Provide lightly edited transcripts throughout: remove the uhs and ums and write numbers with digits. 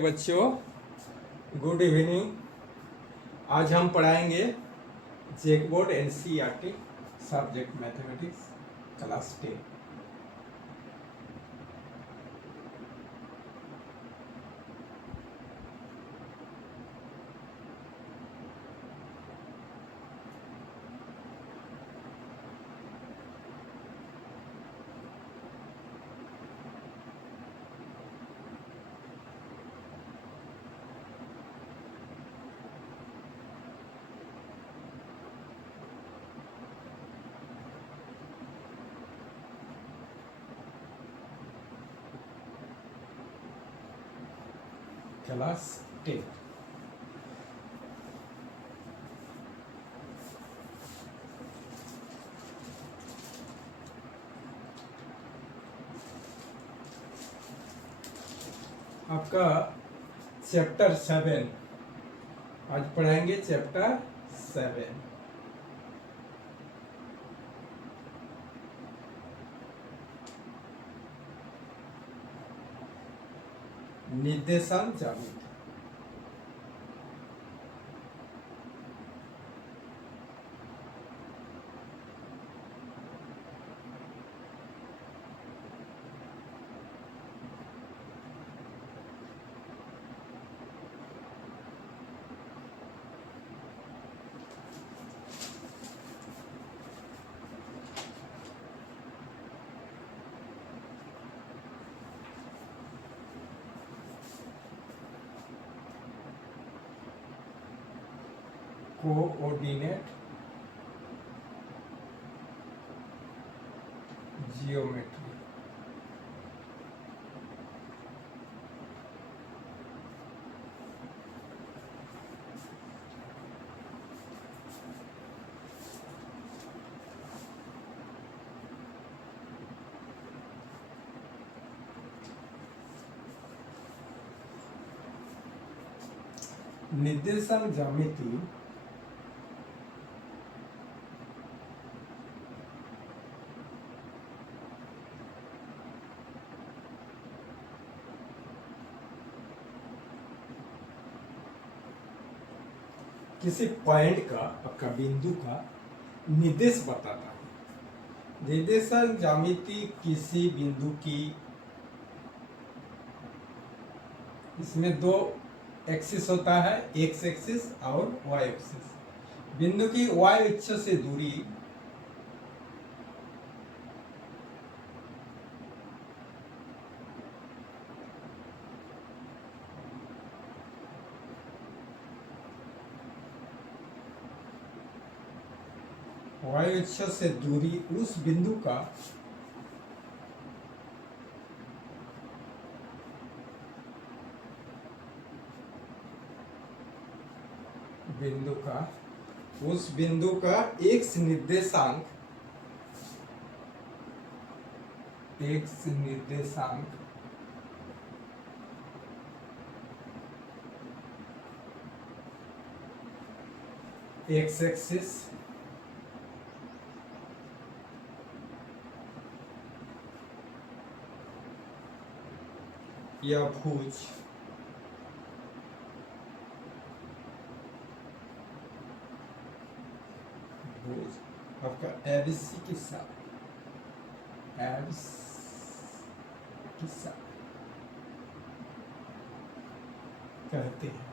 बच्चों, good evening. आज हम पढ़ाएंगे जैकबोर्ड NCERT subject mathematics class 10। Class 10 आपका चैप्टर 7। आज पढ़ाएंगे चैप्टर 7। निर्देशांक ज्यामिति। Coordinate geometry. निर्देशांक ज्यामिति किसी पॉइंट का, आपका बिंदु का निर्देश बताता है। निर्देशांक ज्यामिति किसी बिंदु की, इसमें दो एक्सिस होता है, एक्स एक्सिस और वाई एक्सिस। बिंदु की वाई अक्ष से दूरी वाई अक्ष से दूरी उस बिंदु का उस बिंदु का एक्स निर्देशांक एक्स एक्सिस या भुज आपका एबीसी के साथ कहते हैं।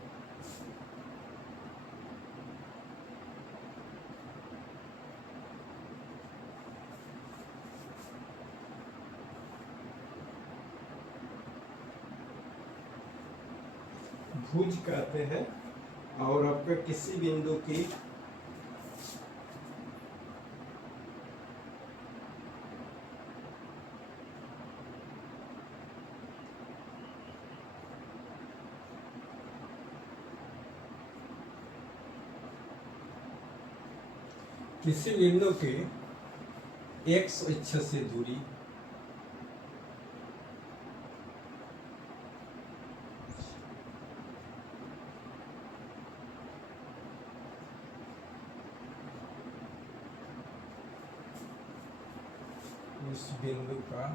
भुज कहते हैं। और आपका किसी बिंदु की एक्स अक्ष से दूरी उस बिंदु का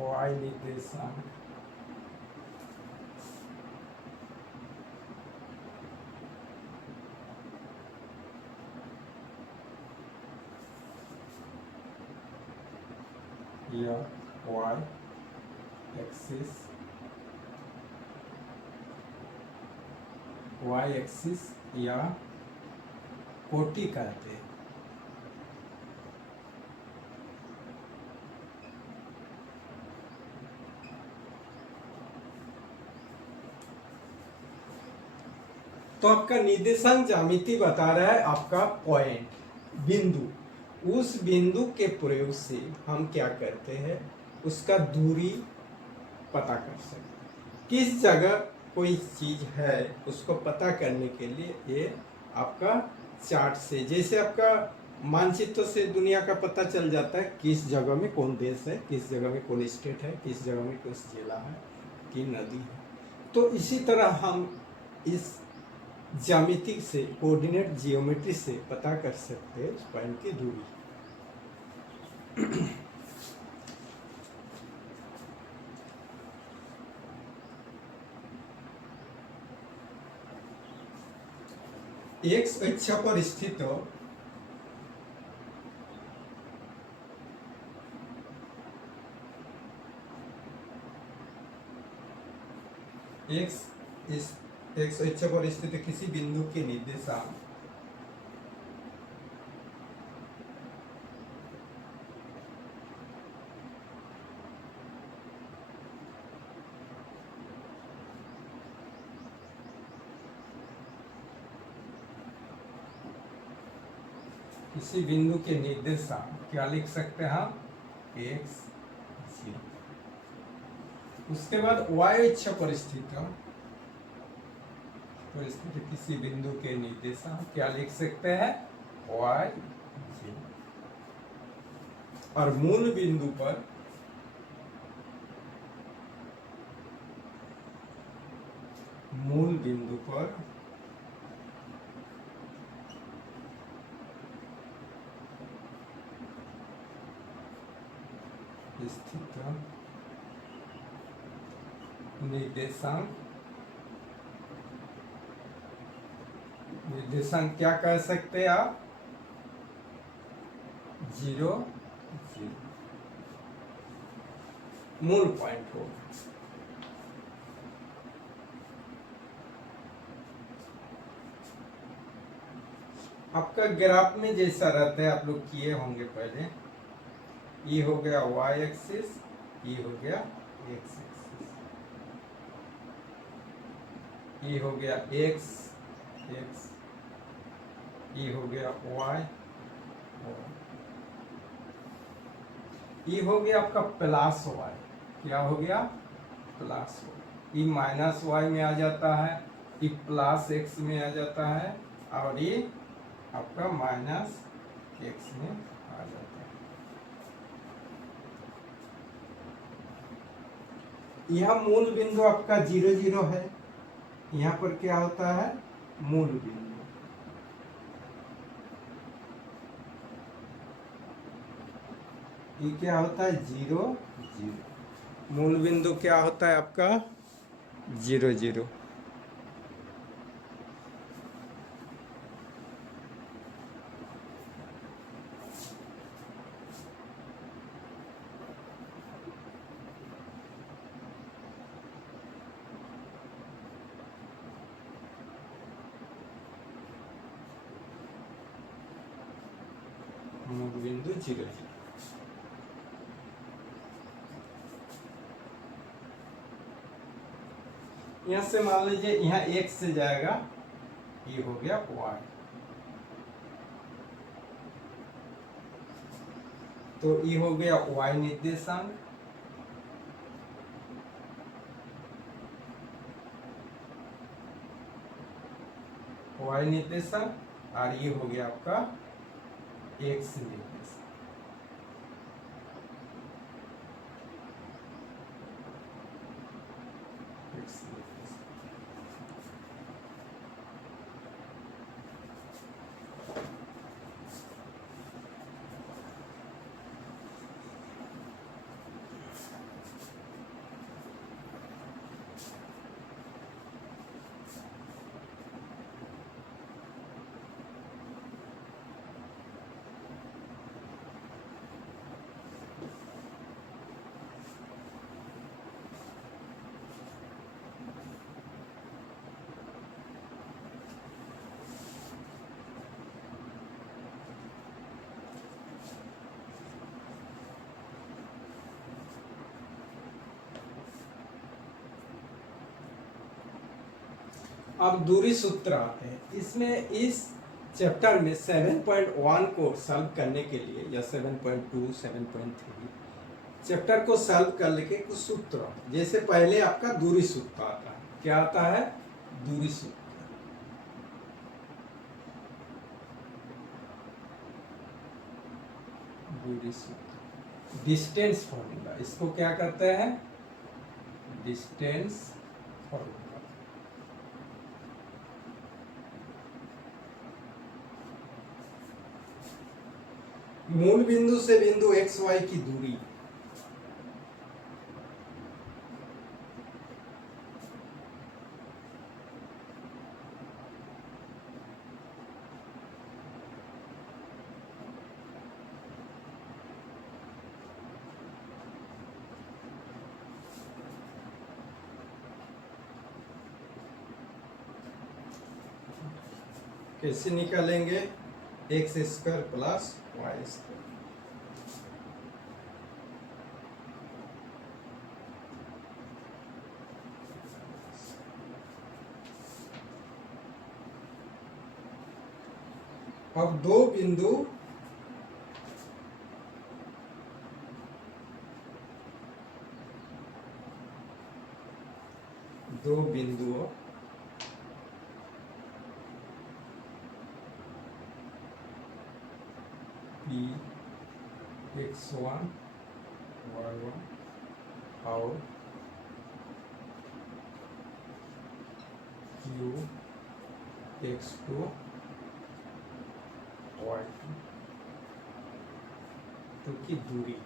वाई निर्देशांक या वाई एक्सिस या कोटि कहते हैं। तो आपका निर्देशांक ज्यामिति बता रहा है आपका पॉइंट बिंदु। उस बिंदु के प्रयोग से हम क्या करते हैं, उसका दूरी पता कर सकते हैं। किस जगह कोई चीज है उसको पता करने के लिए ये आपका चार्ट से, जैसे आपका मानचित्र से दुनिया का पता चल जाता है किस जगह में कौन देश है, किस जगह में कौन स्टेट है, किस जगह में कौन जिला है, कि नदी है। तो इसी तरह हम इस ज्यामिति से, कोऑर्डिनेट जियोमेट्री से पता कर सकते हैं उस पॉइंट की दूरी। एक्स अक्ष पर स्थित एक्स अक्ष पर स्थित किसी बिंदु के निर्देशांक किसी बिंदु के निर्देशांक क्या लिख सकते हैं हम, एक्स 0। उसके बाद वाई अक्ष पर स्थित किसी बिंदु के निर्देशांक क्या लिख सकते हैं, वाई 0। और मूल बिंदु पर स्थित निर्देशांक क्या कह सकते हैं आप, 0 0 मूल पॉइंट होगा। आपका ग्राफ में जैसा रहता है, आप लोग किए होंगे पहले, ये हो गया वाई एक्सिस, ये हो गया एक्स एक्सिस, ये हो गया एक्स एक्स, ये हो गया वाई, ये हो गया आपका प्लस वाई। क्या हो गया, प्लस वाई। ये माइनस वाई में आ जाता है, ये प्लस एक्स में आ जाता है, और ये आपका माइनस एक्स में आ जाता है। यह मूल बिंदु आपका 0 0 है। यहाँ पर क्या होता है, मूल बिंदु। ये क्या होता है, 0 0। मूल बिंदु क्या होता है आपका, 0 0। मूल बिंदु 0 0। यहाँ से मान लीजिए यहाँ x से जाएगा, ये हो गया y, तो ये हो गया y निर्देशांक, y निर्देशांक, और ये हो गया आपका x निर्देशांक। अब दूरी सूत्र आते हैं। इसमें इस चैप्टर में 7.1 को सॉल्व करने के लिए या 7.2 7.3 चैप्टर को सॉल्व करने के कुछ सूत्र, जैसे पहले आपका दूरी सूत्र आता है। क्या आता है? दूरी सूत्र। दूरी सूत्र, डिस्टेंस फॉर्मूला, इसको क्या कहते हैं? Distance formula. मूल बिंदु से बिंदु एक्स वाई की दूरी कैसे निकालेंगे? X square plus y square. अब दो बिंदुओं P x1 y1 और Q x2 y2 तो की दूरी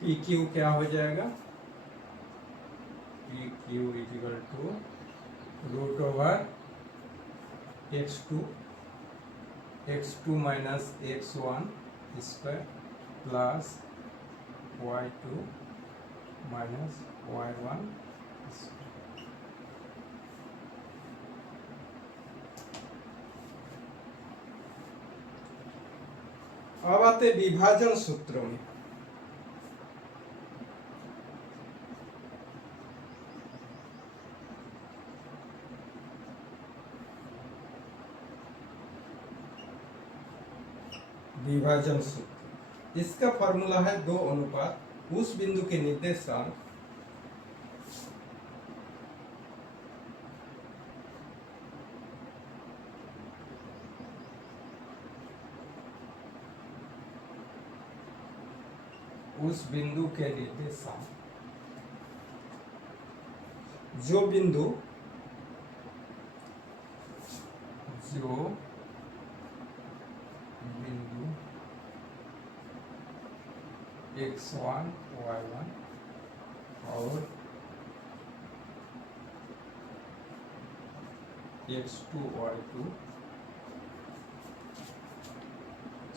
पी क्यू क्या हो जाएगा? P Q equal to root over x2 minus x1 square plus y2 minus y1 square. अब आते विभाजन सूत्रों में। विभाजन सूत्र, इसका फॉर्मूला है 2 अनुपात उस बिंदु के निर्देशांक उस बिंदु के निर्देशांक जो बिंदु x1 y1 और x2 y2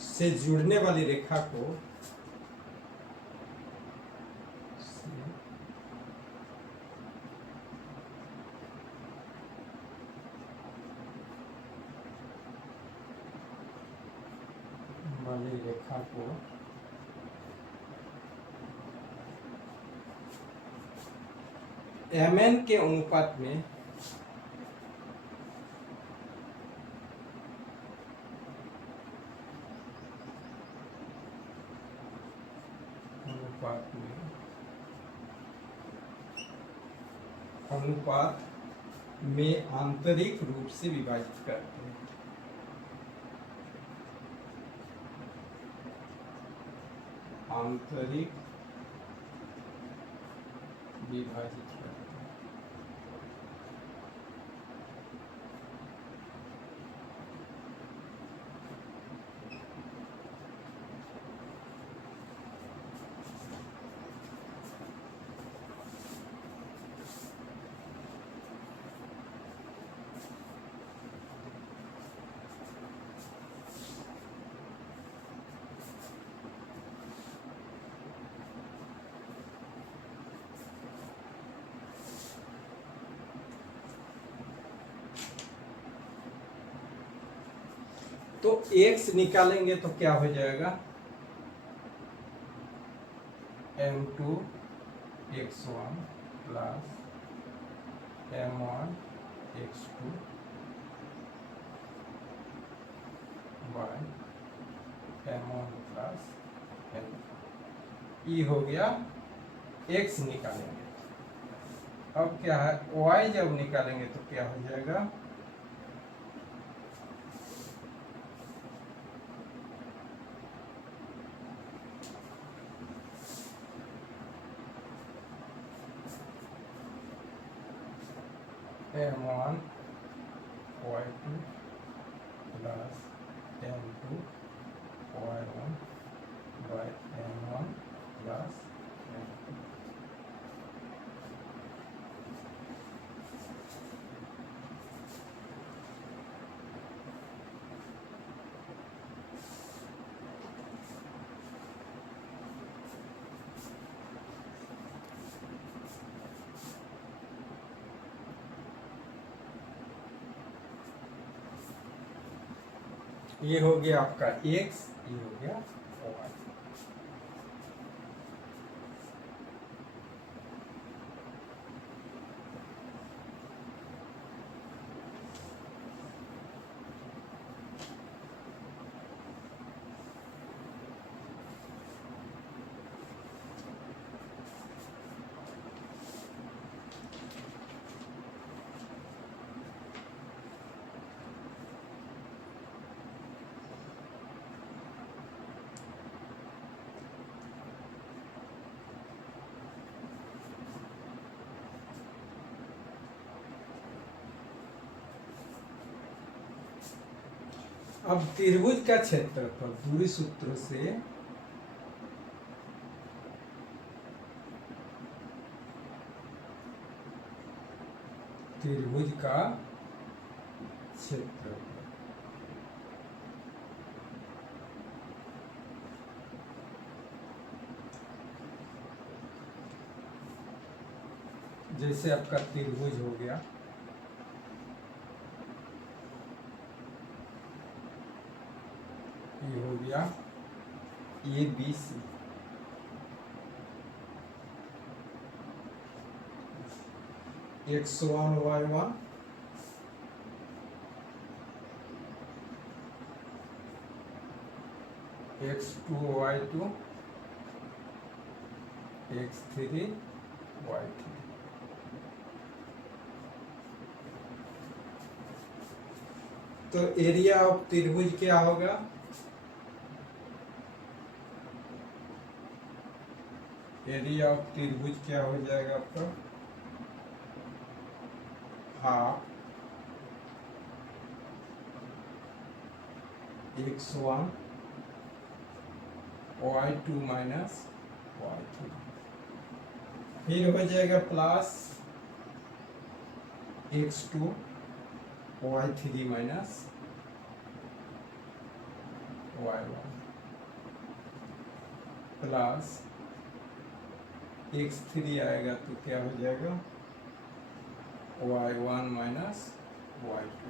से जुड़ने वाली रेखा को mn के अनुपात में आंतरिक रूप से विभाजित करते हैं। आंतरिक विभाजित करते हैं। तो x निकालेंगे तो क्या हो जाएगा? m2 x1 plus m1 x2 bye m1 plus m2। ये हो गया x निकालेंगे। अब क्या है, y जब निकालेंगे तो क्या हो जाएगा, m1 y2 plus m2 y1 bye m1 plus m2। ये हो गया आपका x, ये हो गया y। अब त्रिभुज का क्षेत्रफल दूरी सूत्र से त्रिभुज का क्षेत्रफल, जैसे आपका त्रिभुज हो गया, ये हो गया ABC, x1 y1 x2 y2 x3 y3। तो एरिया ऑफ त्रिभुज क्या होगा, एरिया ऑफ त्रिभुज क्या हो जाएगा आपका, half x1 y2 minus y3, फिर हो जाएगा plus x2 y3 minus y1 plus x3 आएगा तो क्या हो जाएगा y1 माइनस y2।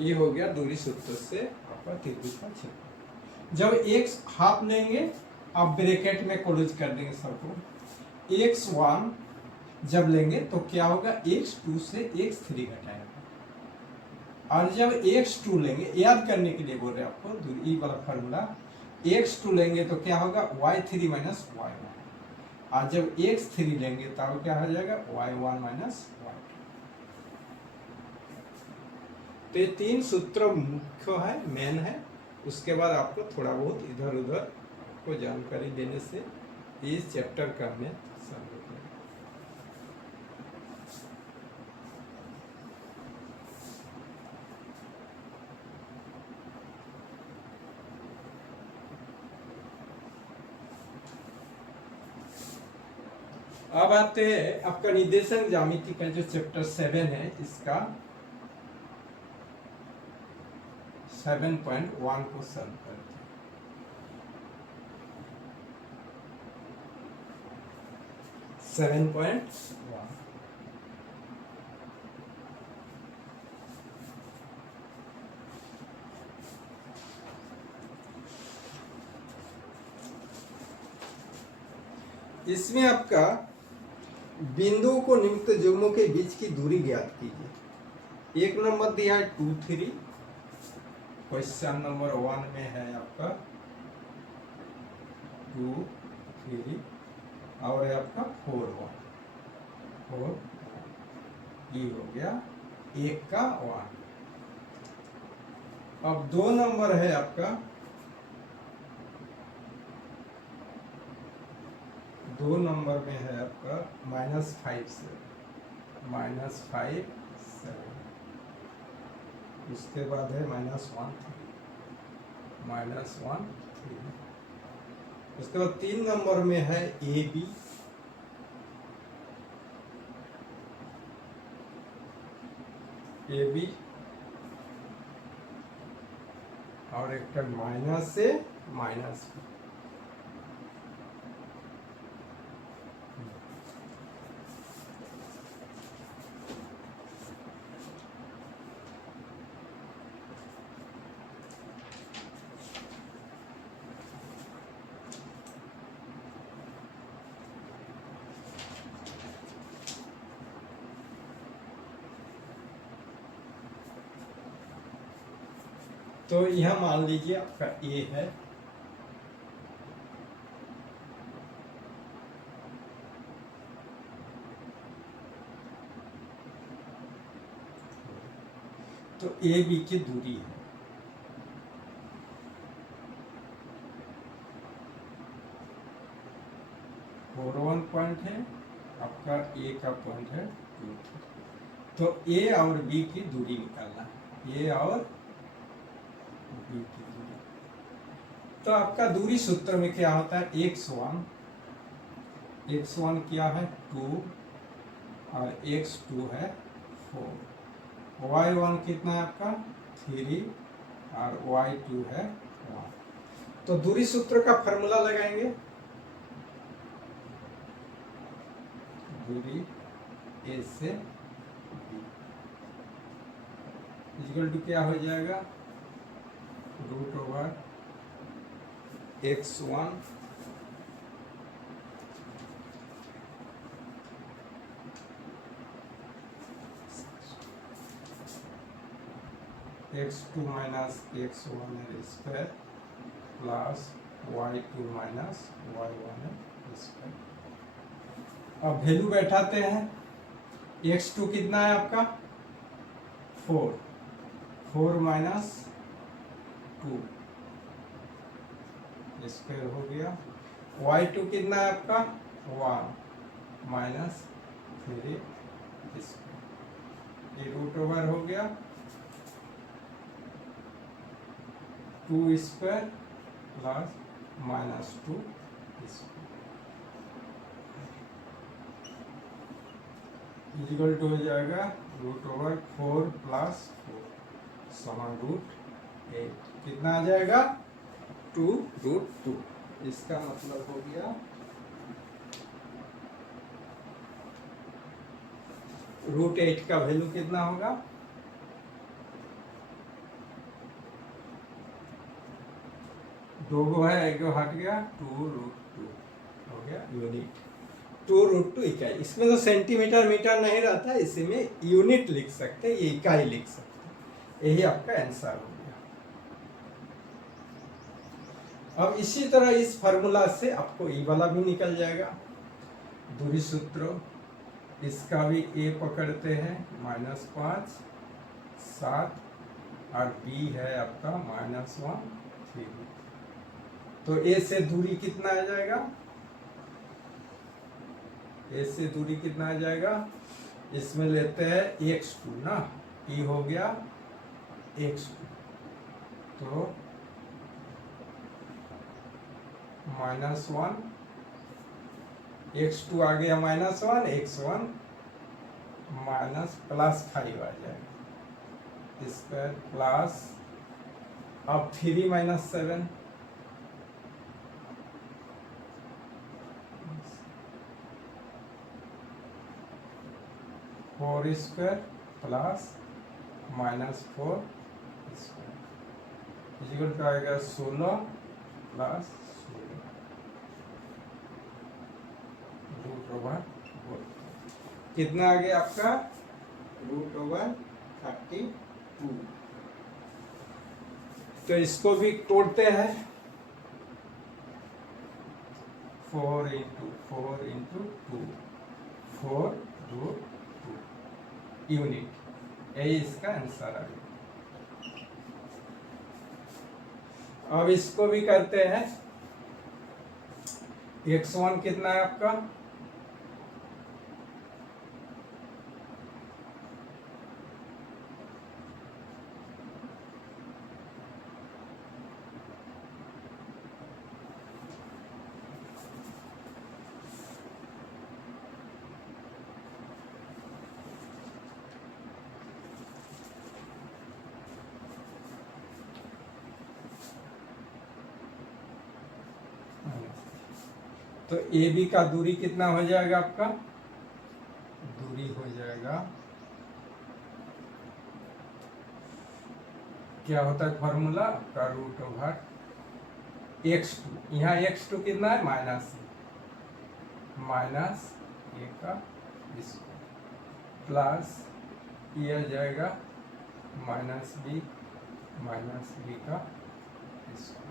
ये हो गया दूरी सूत्र से आपका त्रिभुज का क्षेत्र। जब x हाफ लेंगे आप ब्रैकेट में क्लोज कर देंगे सबको, x1 जब लेंगे तो क्या होगा, x2 से x3 घटाएगा, और जब x2 लेंगे, याद करने के लिए बोल रहे हैं आपको, दूरी वाला फॉर्मूला, x2 लेंगे तो क्या होगा y3 माइनस y1, और जब x3 लेंगे तब क्या हो जाएगा y1 माइनस y2। तो ये तीन सूत्र मुख्य है, मेन है। उसके बाद आपको थोड़ा बहुत इधर उधर को जानकारी देने से इस चैप्टर का हमें समझ। अब आते हैं आपका निर्देशांक ज्यामिति का जो चैप्टर 7 है, इसका 7.1 को सॉल्व करते हैं। 7.1 इसमें आपका बिंदुओं को निम्नलिखित युग्मों के बीच की दूरी ज्ञात कीजिए। एक नंबर दिया है 2 3, क्वेश्चन नंबर 1 में है आपका 2 3 और है आपका 4 1 4 ये हो गया 1 का 1। अब 2 नंबर है आपका 2 नंबर में है आपका -5 से -5 7, उसके बाद है -1 3, उसके बाद 3 नंबर में है AB, AB और एक माइनस से माइनस। तो यह मान लीजिए आपका ए है, तो ए बी की दूरी है। और 1 पॉइंट है आपका, ए का पॉइंट है 2। तो ए और बी की दूरी निकालना है, ए और बी की दूरी। तो आपका दूरी सूत्र में क्या होता है, x1 क्या है 2 और x2 है 4, y1 कितना है आपका 3 और y2 है 1। तो दूरी सूत्र का फॉर्मूला लगाएंगे, दूरी ए से बी इक्वल टू क्या हो जाएगा, √x1 x2 minus x1 square plus y2 minus y1 square. अब वैल्यू बैठाते हैं, x2 कितना है आपका 4 माइनस 2 स्क्वायर हो गया, y2 कितना है आपका 1 माइनस 3 स्क्वायर, ये √ओवर हो गया 2 square plus -2 square equal to हो जाएगा √4 प्लस 4 समान √8, कितना आ जाएगा 2√2। इसका मतलब हो गया √8 का वैल्यू कितना होगा, दो गो है, एक गो हट गया, 2√2 हो गया यूनिट, 2√2 इकाई। इसमें तो सेंटीमीटर मीटर नहीं रहता, इसमें यूनिट लिख सकते हैं, ये इकाई लिख सकते हैं। यही आपका आंसर हो गया। अब इसी तरह इस फार्मूला से आपको ई वाला भी निकल जाएगा, दूरी सूत्र इसका भी ए पकड़ते हैं -5 7 और बी है आपका -1 3। तो ए से दूरी कितना आ जाएगा, ए से दूरी कितना आ जाएगा, इसमें लेते हैं x2 ना, ई हो गया x2, तो -1 x2 आ गया -1 x1 माइनस +5 आ जाएगा स्क्वायर प्लस, अब 3 - 7 4 square plus -4 square equal to आएगा 16 प्लस 16। √4। कितना आ गया आपका? √32। तो इसको भी तोड़ते हैं। 4 × 4 × 2, 4√2 यूनिट। यही इसका आंसर आ गया। अब इसको भी करते हैं। x1 कितना है आपका? तो ए बी का दूरी कितना हो जाएगा आपका? दूरी हो जाएगा, क्या होता है फॉर्मूला आपका? √x2। यहाँ x2 कितना है? -a का स्क्वायर प्लस ये आ जाएगा -b का square.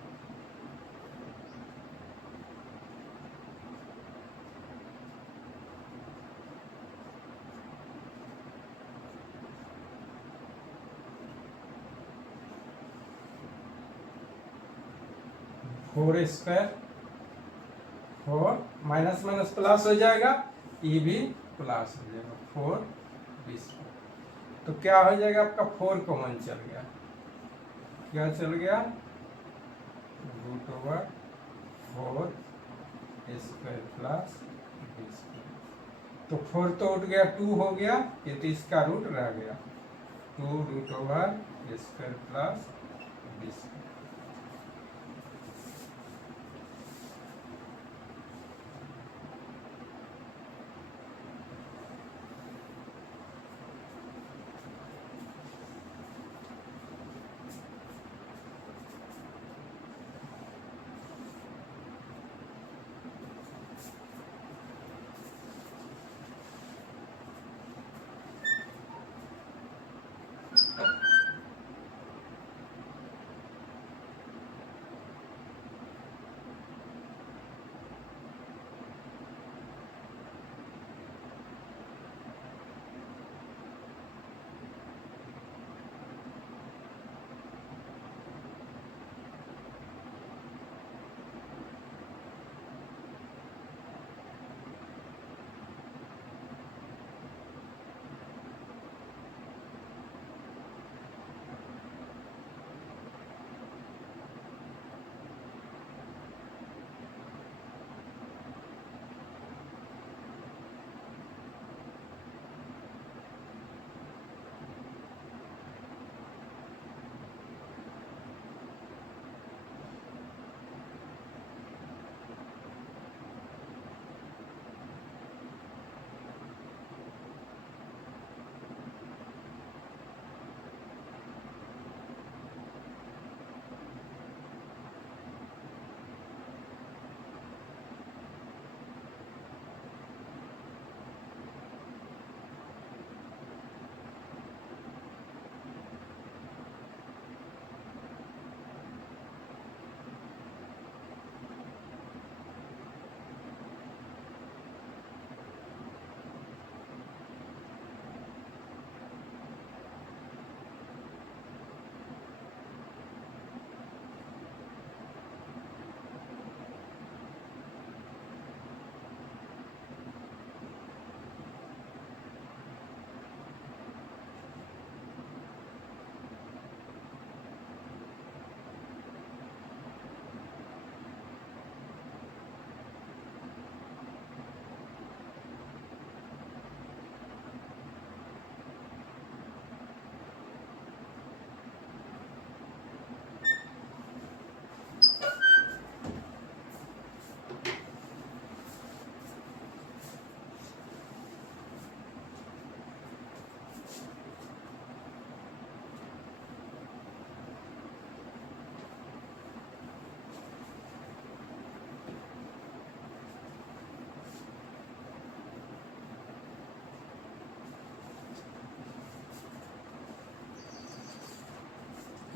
Four square, 4 minus minus plus हो जाएगा, ये भी प्लस हो जाएगा, 4b²। तो क्या हो जाएगा आपका? 4 कॉमन चल गया। क्या चल गया? √4² प्लस b²। तो 4 तो उठ गया, 2 हो गया, ये तो इसका रूट रह गया, 2√2² प्लस b²।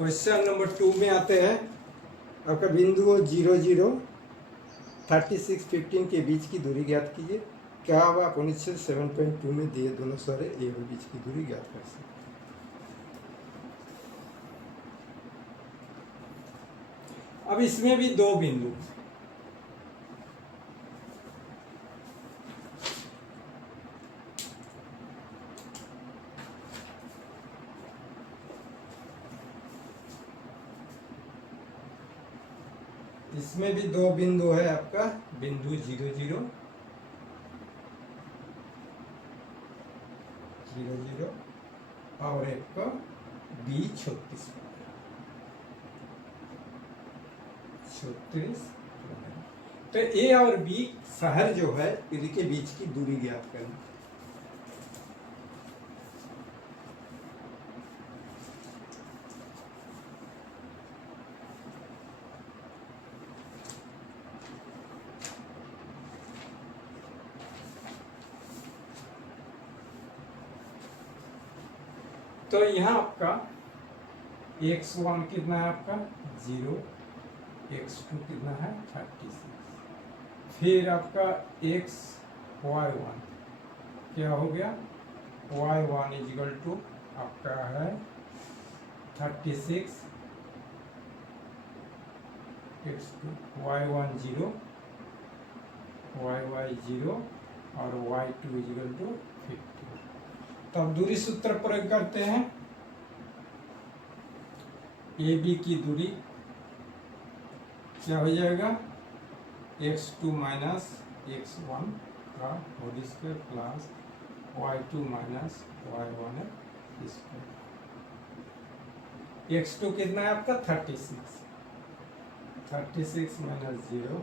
क्वेश्चन नंबर 2 में आते हैं। आपका बिंदु 0 0 36 15 के बीच की दूरी ज्ञात कीजिए। क्या होगा? आप अनुच्छेद 7.2 में दिए दोनों सारे ए और बीच की दूरी ज्ञात कर सकते हैं। अब इसमें भी दो बिंदु, इसमें भी दो बिंदु है। आपका बिंदु 0 0 0 0 और एक का बी 36 36। तो ए और बी शहर जो है इनके बीच की दूरी ज्ञात करना। तो यहाँ आपका x1 कितना है? आपका 0, x2 कितना है? 36। फिर आपका y1 क्या हो गया? y1 इजिकल टू आपका है 36, x2 y1 0, y 0 और y2 इजिकल टू 50। तो अब दूरी सूत्र प्रयोग करते हैं। ए बी की दूरी क्या हो जाएगा? x2 माइनस x1 का whole square plus y2 minus y1 square. x2 कितना है आपका? 36, 36 minus 0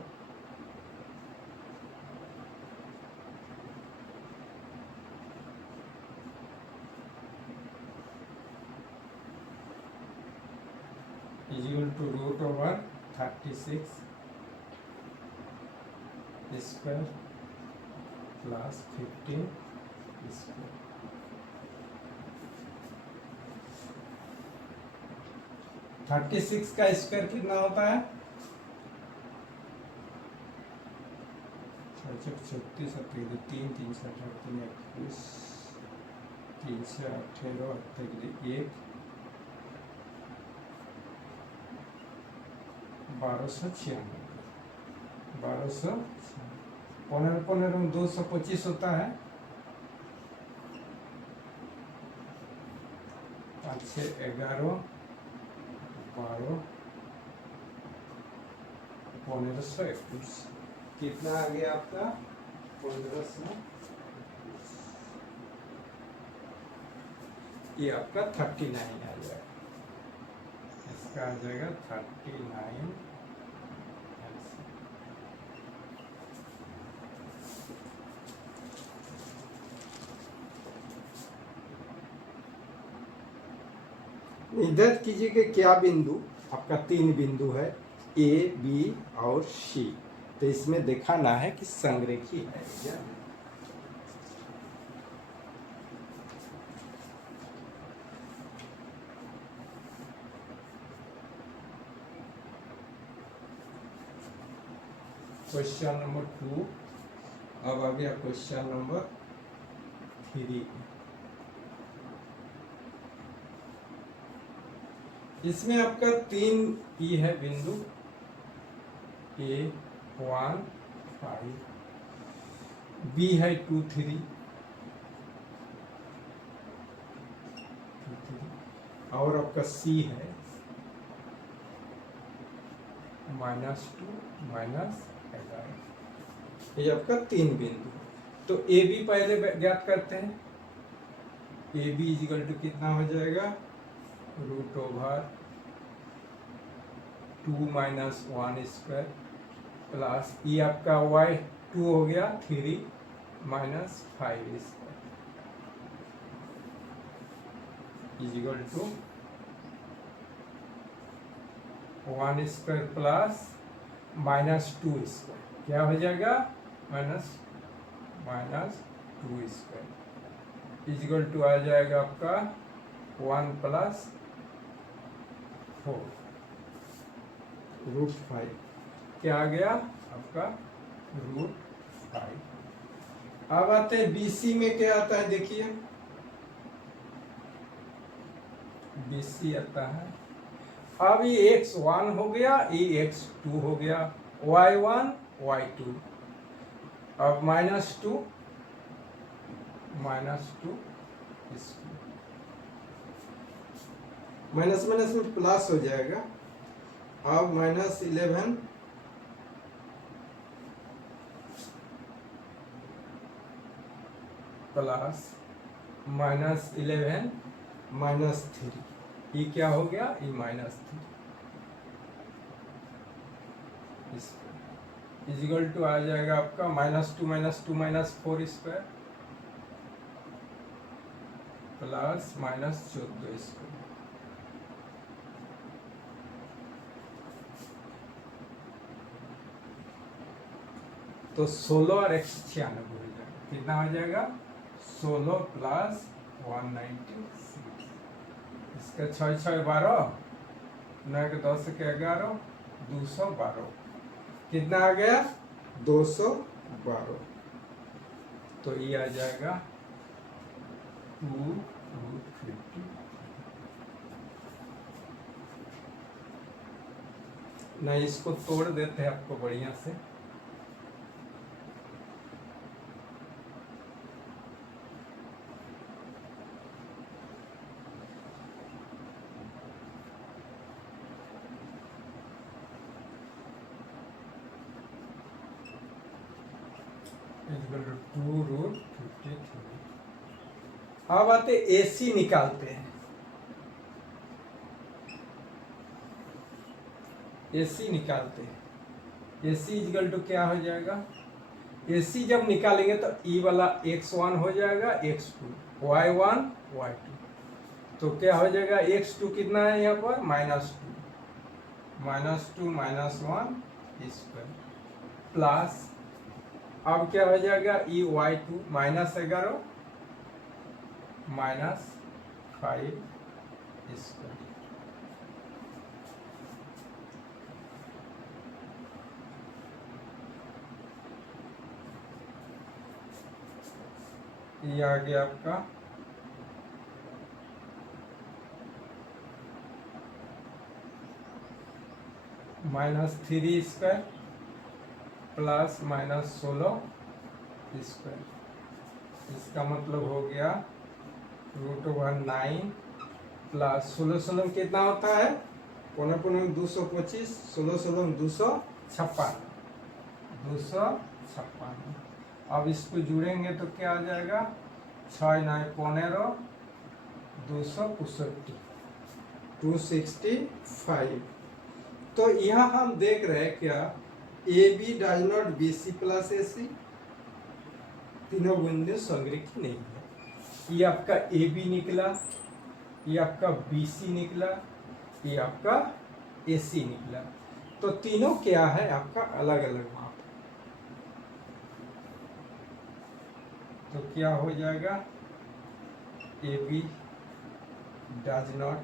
equal to root over 36 square plus 15 square. 36 का स्क्वायर कितना होता है? 36 3 3 से 18 21 3 से 18 1 1296 1200 15 में 225 होता है। 5 से 11 12 1521 कितना आ गया आपका? 1500। ये आपका 39 आ जाएगा। इसका आ जाएगा 39। निर्धारित कीजिए कि क्या बिंदु, आपका 3 बिंदु है ए बी और सी। तो इसमें दिखाना है कि संरेखी है क्या। Question number 2। अब आ गया क्वेश्चन नंबर 3। इसमें आपका 3 ई है बिंदु A1 5, बी है 2 3 और आपका सी है -2 -11। ये आपका 3 बिंदु। तो ए बी पहले ज्ञात करते हैं। ए बी इजिकल टू कितना हो जाएगा? Root over 2 minus 1 square plus ये आपका y2 हो गया 3 minus 5 square equal to 1 square plus -2 square. क्या हो जाएगा? माइनस 2 स्क्वायर इजिकल टू आ जाएगा आपका 1 प्लस 4 √5 क्या आ गया आपका √5। अब आते हैं BC में क्या आता है, देखिए BC आता है, अब ये x1 हो गया, ये x2 हो गया, y1 y2, अब -2 इसको माइनस माइनस में प्लस हो जाएगा। अब -11 प्लस -11 -3, ये क्या हो गया, ये -3 इजिकल टू आ जाएगा आपका -2 4 स्क्वायर प्लस -14 स्क्वायर। तो 16 और x 96 हो जाएगा, कितना हो जाएगा 16 प्लस 196, इसका 6 6 12, 9 के 10 के 11, 212, कितना आ गया 212। तो ये आ जाएगा 2 नहीं, इसको तोड़ देते हैं आपको बढ़िया से। √53। अब आते AC निकालते हैं। AC निकालते हैं, AC इक्वल टू क्या हो जाएगा, AC जब निकालेंगे तो E वाला x1 हो जाएगा, x2 y1 y2, तो क्या हो जाएगा x2 कितना है यहाँ पर -2 -1 स्क्वायर प्लस, अब क्या हो जाएगा ई y2 -11 -5 स्क्वायर। ये आ गया आपका -3 स्क्वायर प्लस -16 स्क्वायर, इसका मतलब हो गया √19 प्लस 16 16 कितना होता है, पौने पौने 225, 16 16 256, 256। अब इसको जुड़ेंगे तो क्या आ जाएगा 6 9 15 265, 265। तो यहाँ हम देख रहे हैं क्या AB does not BC plus AC, तीनों बिंदु संरेखी नहीं है। ये आपका AB निकला, ये आपका BC निकला, ये आपका AC निकला, तो तीनों क्या है आपका अलग अलग माप। तो क्या हो जाएगा AB डज नॉट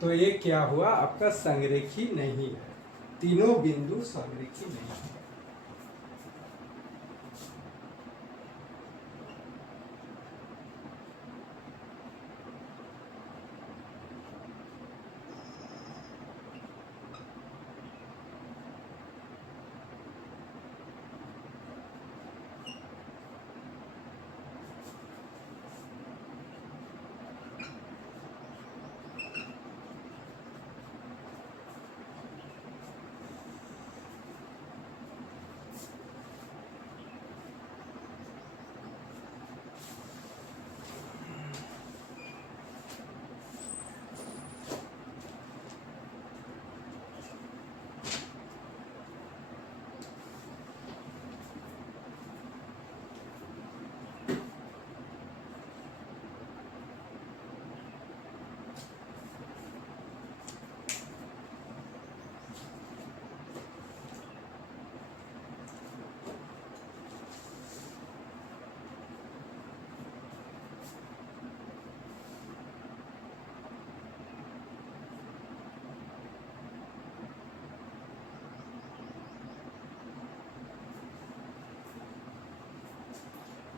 तो ये क्या हुआ आपका संरेखी नहीं है, तीनों बिंदु संरेखी नहीं है।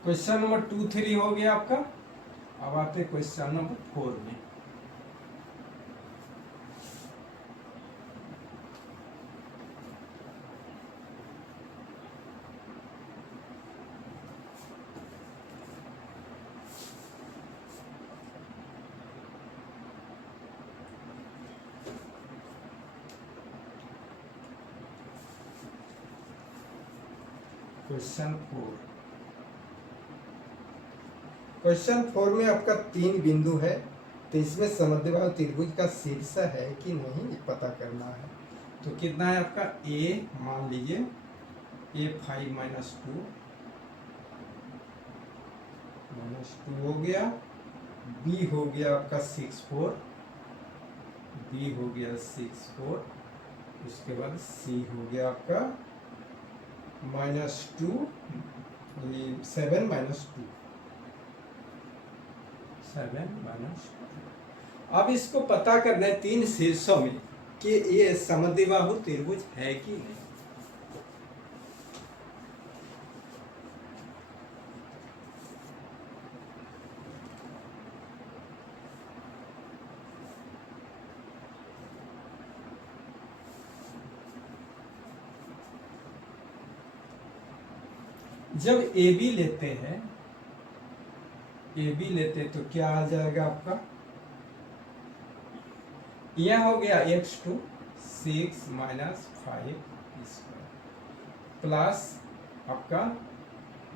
क्वेश्चन नंबर 2, 3 हो गया आपका। अब आते क्वेश्चन नंबर 4 में। क्वेश्चन 4 में आपका 3 बिंदु है, तो इसमें समद्विबाहु त्रिभुज का शीर्ष है कि नहीं ये पता करना है। तो कितना है आपका a, मान लीजिए a 5 माइनस 2 हो गया, b हो गया आपका 6 4, b हो गया 6 4, उसके बाद c हो गया आपका -2, 7 माइनस 2, 7 माइनस 2। अब इसको पता करना है 3 शीर्षों में कि ये समद्विबाहु त्रिभुज है कि नहीं। जब AB लेते हैं, AB लेते तो क्या आ जाएगा आपका, यह हो गया x2 6 माइनस 5 स्क्वायर प्लस आपका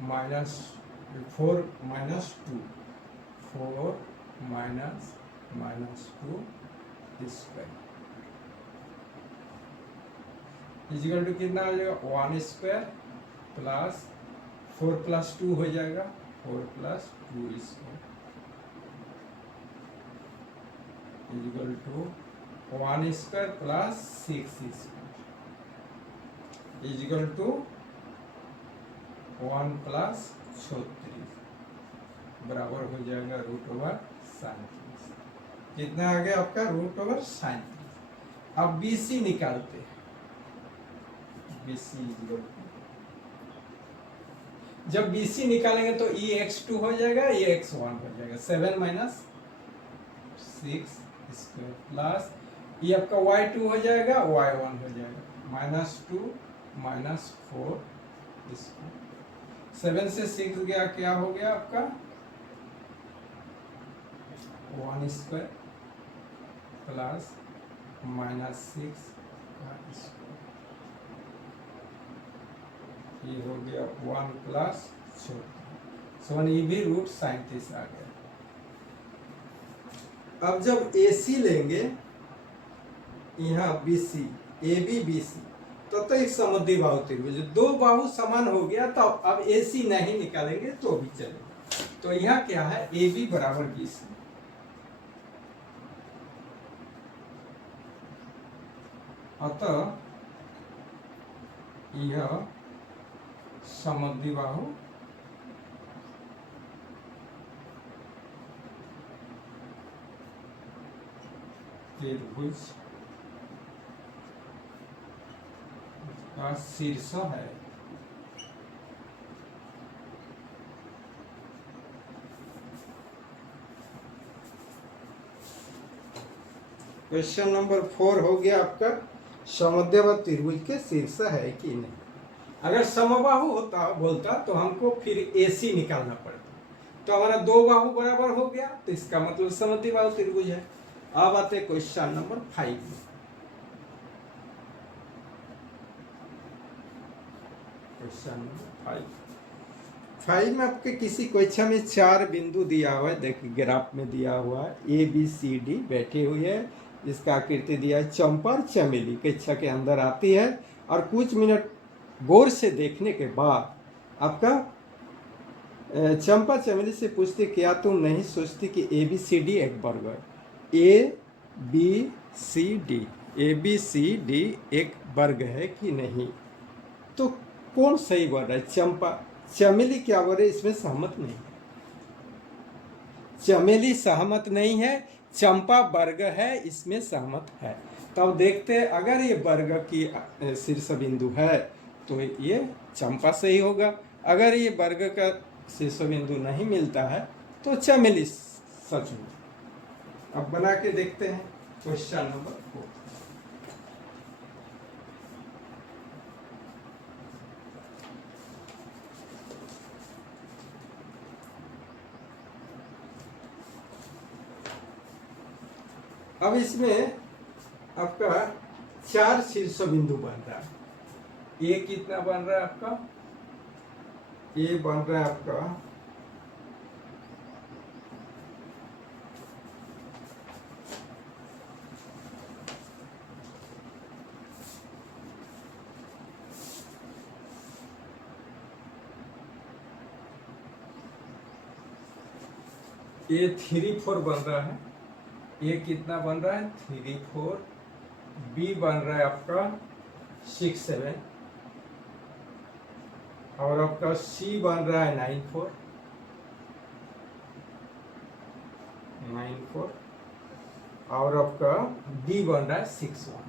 -4 minus 2, 4 minus -2 square equal to कितना आ जाएगा 1 स्क्वायर प्लस 4 प्लस 2 हो जाएगा 4 plus 2 square equal to 1 square plus 6 square equal to 1 plus 36 बराबर हो जाएगा √37। कितना आ गया आपका √37। अब BC निकालते हैं। BC इजिकल टू, जब BC निकालेंगे तो ये x2 हो जाएगा, ये x1 हो जाएगा, 7 माइनस 6 स्क्वायर प्लस ये आपका y2 हो जाएगा, y1 हो जाएगा, -2 -4 स्क्वायर। 7 से 6 गया, क्या हो गया आपका 1 स्क्वायर प्लस -6 का स्क्वायर, ये हो गया 1 प्लस 7, ये भी √37 आ गया। अब जब AC लेंगे यहाँ BC, AB BC, तो एक समद्विबाहु त्रिभुज, दो बाहु समान हो गया, तो अब AC नहीं निकालेंगे तो भी चलेगा। तो यहाँ क्या है AB बराबर BC, अतः यह समद्विबाहु त्रिभुज का शीर्ष है। क्वेश्चन नंबर 4 हो गया आपका, समद्विबाहु त्रिभुज के शीर्ष है कि नहीं। अगर समबाहु होता बोलता तो हमको फिर AC निकालना पड़ता, तो हमारा दो बाहु बराबर हो गया, तो इसका मतलब समद्विबाहु त्रिभुज है। अब आते क्वेश्चन नंबर 5 में। क्वेश्चन नंबर 5 में आपके किसी क्वेश्चन में 4 बिंदु दिया हुआ है, देखिए ग्राफ में दिया हुआ है ABCD बैठे हुए हैं, इसका आकृति दिया है। चंपा और चमेली कक्षा के अंदर आती है और कुछ मिनट गौर से देखने के बाद आपका चंपा चमेली से पूछती क्या तुम नहीं सोचती कि ABCD एक वर्ग है। ABCD एक वर्ग है कि नहीं, तो कौन सही बोल रहा है। चंपा, चमेली क्या बोल रहे इसमें सहमत नहीं है, चमेली सहमत नहीं है, चंपा वर्ग है इसमें सहमत है। तब देखते हैं अगर ये वर्ग की शीर्ष बिंदु है तो ये चंपा सही होगा, अगर ये वर्ग का शीर्ष बिंदु नहीं मिलता है तो चमेली सच में। अब बना के देखते हैं क्वेश्चन नंबर 4। अब इसमें आपका 4 शीर्ष बिंदु बन रहा है। ये कितना बन रहा है आपका? ये बन रहा है आपका ये 3 4 बन रहा है। ये कितना बन रहा है? 3 4। बी बन रहा है आपका 6 7 और आपका सी बन रहा है 9 4 और आपका डी बन रहा है 6 1।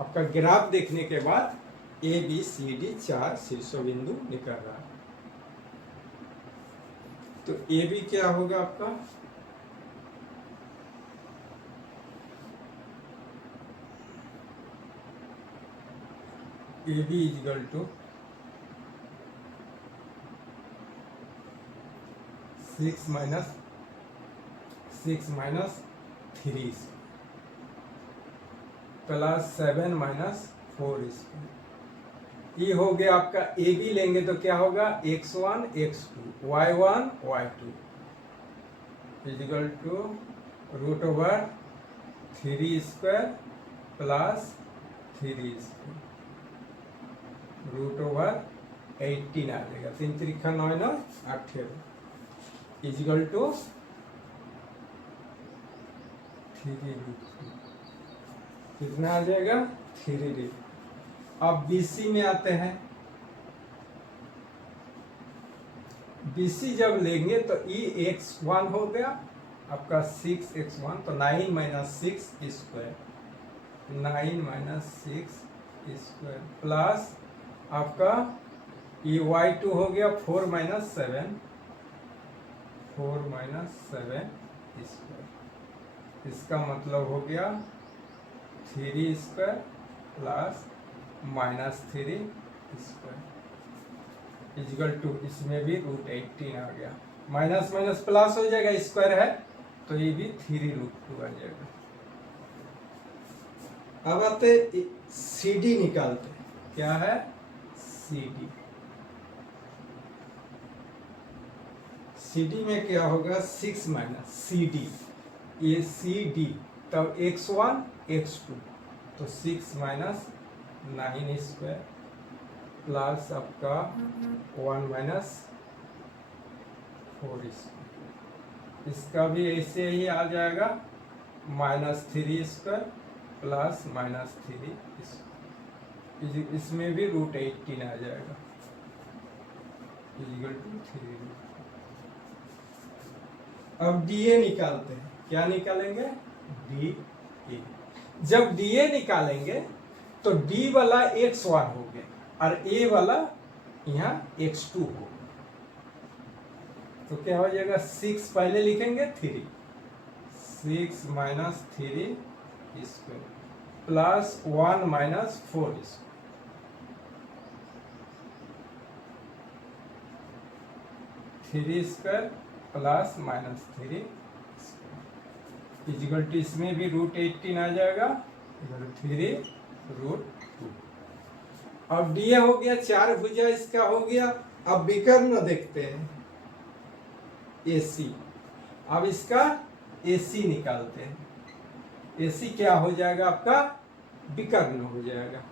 आपका ग्राफ देखने के बाद ए बी सी डी 4 शीर्ष बिंदु निकल रहा है। तो ए बी क्या होगा आपका? A B equal to 6 minus 3 plus 7 minus 4 square. ये हो गया आपका। ए बी लेंगे तो क्या होगा? x1 x2 y1 y2 equal to root over 3 square plus 3 square root over 18 आ जाएगा। 3 त्रिका 9 9 18 इजगल टू 3 रूट 2 कितना आ जाएगा? 3 रूट। अब BC में आते हैं। BC जब लेंगे तो EX1 हो गया आपका 6x1 तो 9 minus 6 square 9 minus 6 square plus आपका ये y2 हो गया 4 माइनस 7 स्क्वायर। इसका मतलब हो गया 3 square plus minus 3 square equal to इसमें भी रूट 18 आ गया। माइनस माइनस प्लस हो जाएगा, स्क्वायर है तो ये भी 3 रूट 2 आ जाएगा। अब आते CD निकालते हैं। क्या है? CD। CD में क्या होगा? 6 माइनस CD ये CD तब x1 x2 तो 6 माइनस 9 स्क्वायर प्लस आपका 1 माइनस 4 स्क्वायर। इसका भी ऐसे ही आ जाएगा minus 3 square plus minus 3 square. इसमें भी रूट 18 आ जाएगा इक्वल टू 3 रूट। अब DA निकालते हैं। क्या निकालेंगे? DA। जब DA निकालेंगे तो D वाला x1 हो गया और A वाला यहाँ x2 हो गया। तो क्या हो जाएगा? 6 पहले लिखेंगे 3 6 minus 3 square plus 1 minus 4 square 3 square plus minus 3 equal to इसमें भी रूट 18 आ जाएगा 3 रूट 2। अब DA हो गया, 4 भुजा इसका हो गया। अब विकर्ण देखते हैं AC। अब इसका AC निकालते हैं। AC क्या हो जाएगा? आपका विकर्ण हो जाएगा।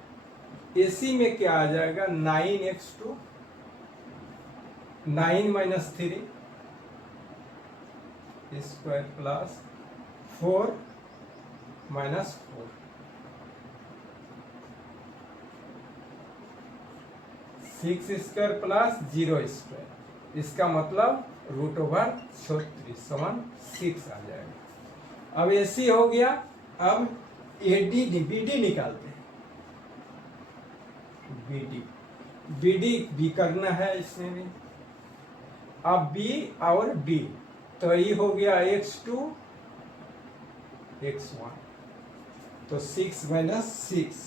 AC में क्या आ जाएगा? 9x2 9 minus 3 square plus 4 minus 4 6 square plus 0 square. इसका मतलब रूट ओवर 36 समान 6 आ जाएगा। अब AC हो गया। अब BD निकालते हैं। BD बी डी बी करना है इसमें भी। अब बी और डी, तो ये हो गया x2 x1, तो 6 माइनस 6,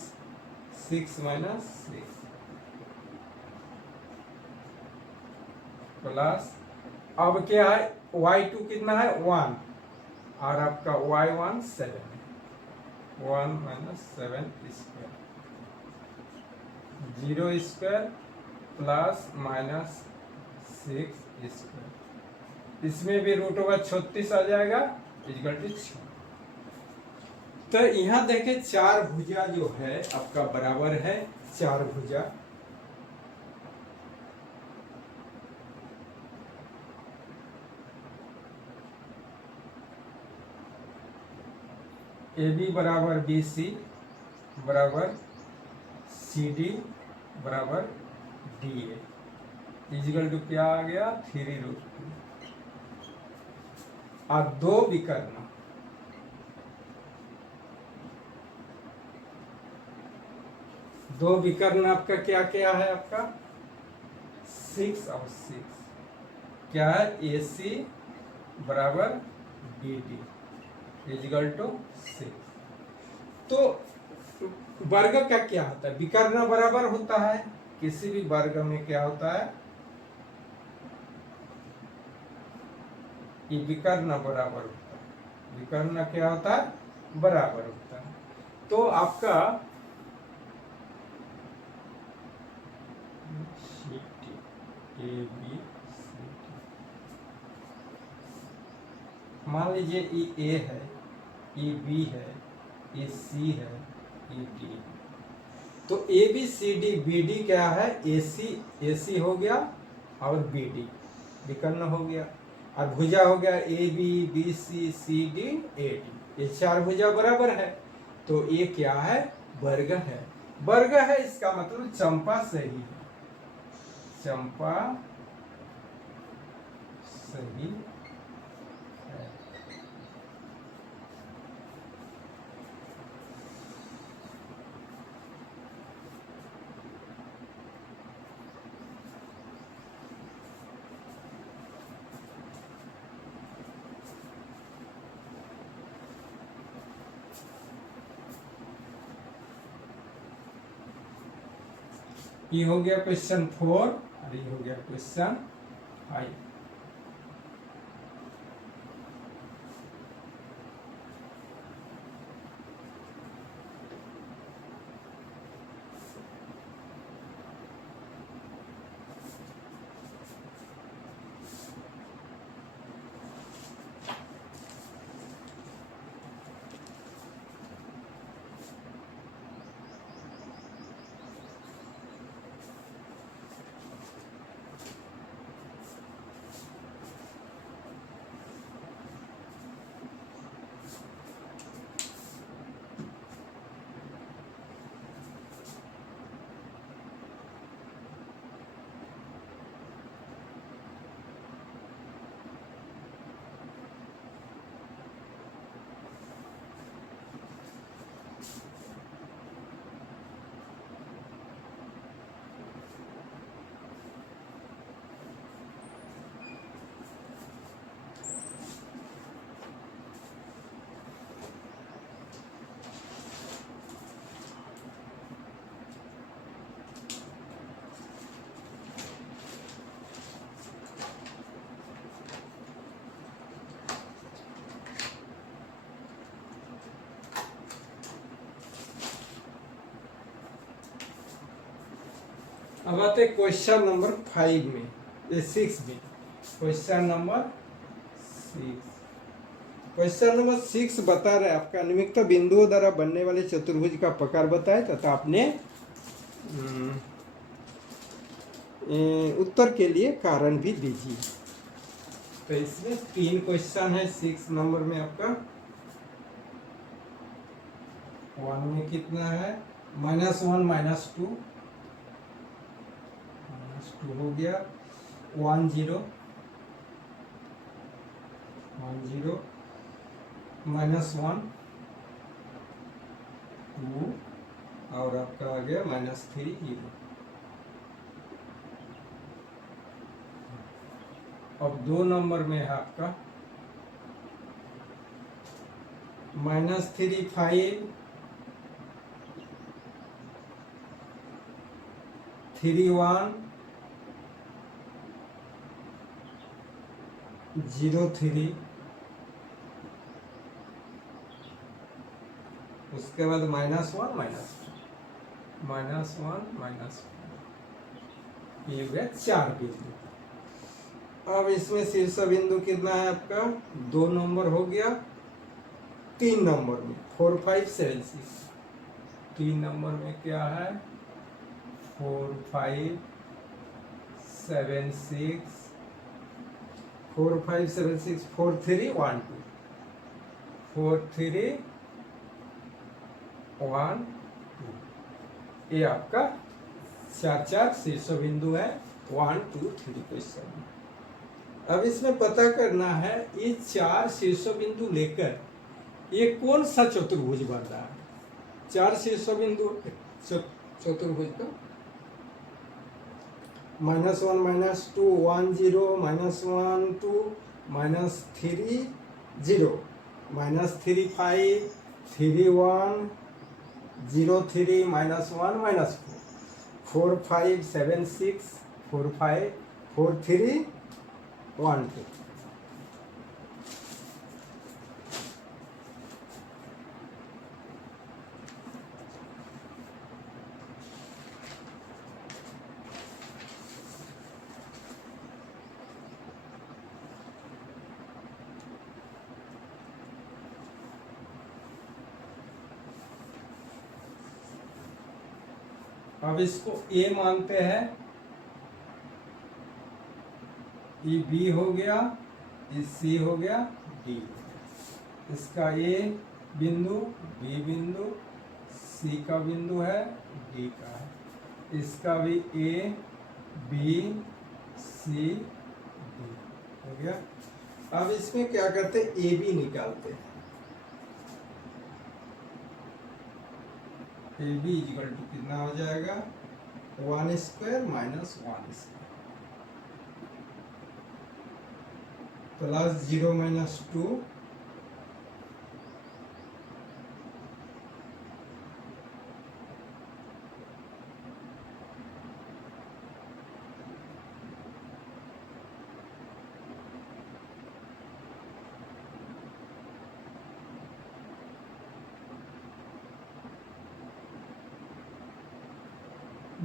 6 माइनस 6 प्लस, अब क्या है y2 कितना है 1, और आपका y1 7 है, 1 minus 7 square, 0 square plus minus 6 square, इसमें भी रूट होगा 36 आ जाएगा, इक्वल टू 6। तो यहाँ देखें चार भुजा जो है आपका बराबर है, चार भुजा ए बी बराबर बी सी बराबर सी डी बराबर डी ए, इजिकल टू क्या आ गया 3√2। और दो विकर्ण, दो विकर्ण आपका क्या क्या है, आपका 6 और 6 क्या है, ए सी बराबर बी डी इजिकल टू 6। तो वर्ग का क्या होता है, विकर्ण बराबर होता है, किसी भी वर्ग में क्या होता है, ये विकर्ण बराबर होता है, विकर्ण क्या होता है बराबर होता है। तो आपका ए बी सी, मान लीजिए ये ए है, ये बी है, ये सी है, ये डी है, तो A B C D B D क्या है, ए सी हो गया और बी डी विकर्ण हो गया, और भुजा हो गया A B B C C D A D, ये चार भुजा बराबर है, तो ये क्या है वर्ग है। वर्ग है इसका मतलब चंपा सही है, चंपा सही है। ये हो गया क्वेश्चन 4 और ये हो गया क्वेश्चन 5। अब आते क्वेश्चन नंबर 5 में, ये 6 में, क्वेश्चन नंबर 6। क्वेश्चन नंबर 6 बता रहे आपका निमित्त बिंदुओं द्वारा बनने वाले चतुर्भुज का प्रकार बताए तथा आपने उत्तर के लिए कारण भी दीजिए। तो इसमें 3 क्वेश्चन है 6 नंबर में आपका। 1 में कितना है, -1 -2 -2 हो गया, 1 0 -1 2 और आपका आ गया -3 0। अब 2 नंबर में है आपका -3 5 3 1 0 3, उसके बाद -1 -1 ये हो गया 4 बिंदु। अब इसमें शीर्ष बिंदु कितना है आपका 2 नंबर हो गया। 3 नंबर में 4 5 7 6, 3 नंबर में क्या है 4 5 7 6 4 5 7 6 4 3 1 2 4 3 1 2, ये आपका 4 शीर्ष बिंदु है 1 2 3 क्वेश्चन। अब इसमें पता करना है ये 4 शीर्ष बिंदु लेकर ये कौन सा चतुर्भुज बन रहा है। 4 शीर्ष बिंदु चतुर्भुज का -1 -2 1 0 -1 2 -3 0 -3 5 3 1 0 3 -1 -4 4 5 7 6 4 5 4 3 1 2। अब इसको ए मानते हैं, ये बी हो गया, ये सी हो गया, डी। इसका ए बिंदु, बी बिंदु, सी का बिंदु है, डी का है। इसका भी ए बी सी डी हो गया। अब इसमें क्या करते हैं ए बी निकालते हैं। ए बी इक्वल टू कितना हो जाएगा 1 square -1 square plus 0 -2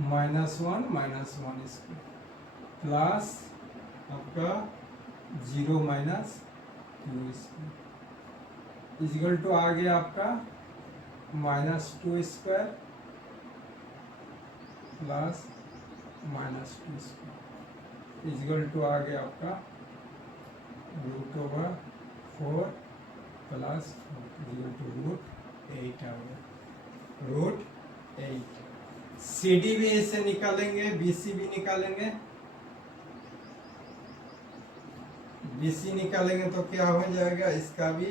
-1 square plus आपका 0 -2 स्क्वायर इक्वल टू आ गया आपका -2 square plus -2 square equal to आ गया आपका √4 प्लस इक्वल टू √8 आ गया √8। सी डी भी ऐसे निकालेंगे, बीसी भी निकालेंगे। बीसी निकालेंगे तो क्या हो जाएगा इसका भी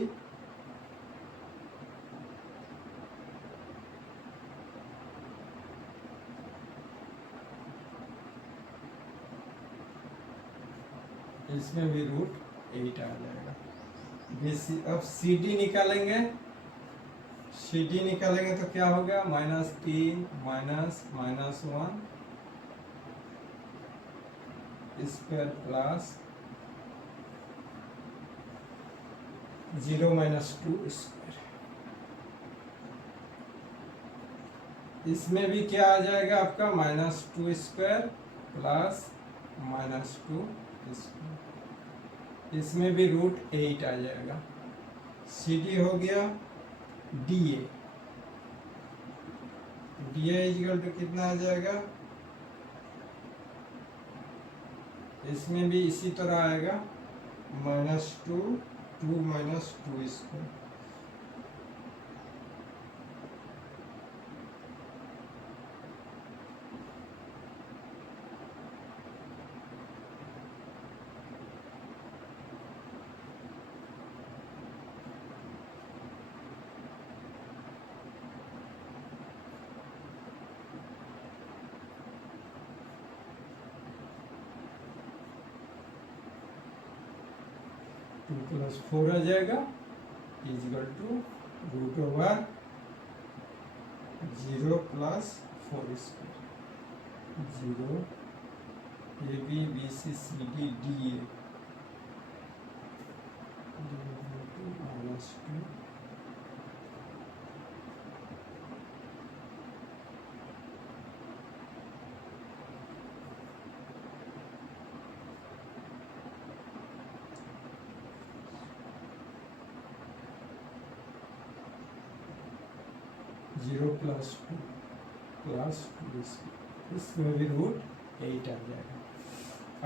इसमें भी √8 आ जाएगा। बीसी अब सी डी निकालेंगे, सी डी निकालेंगे तो क्या हो गया -3 -1 स्क्वायर प्लस 0 -2 स्क्वायर। इसमें भी क्या आ जाएगा आपका -2 स्क्वायर प्लस -2 स्क्वायर। इसमें भी √8 आ जाएगा। सी डी हो गया डी ए इक्वल टू कितना आ जाएगा, इसमें भी इसी तरह आएगा -2 2 -2 स्क्वायर। प्लस 4 आ जाएगा equal to root over 0 plus 4 square 0 A B B C C D D A -2 0 plus 2 इसमें भी रूट 8 आ जाएगा।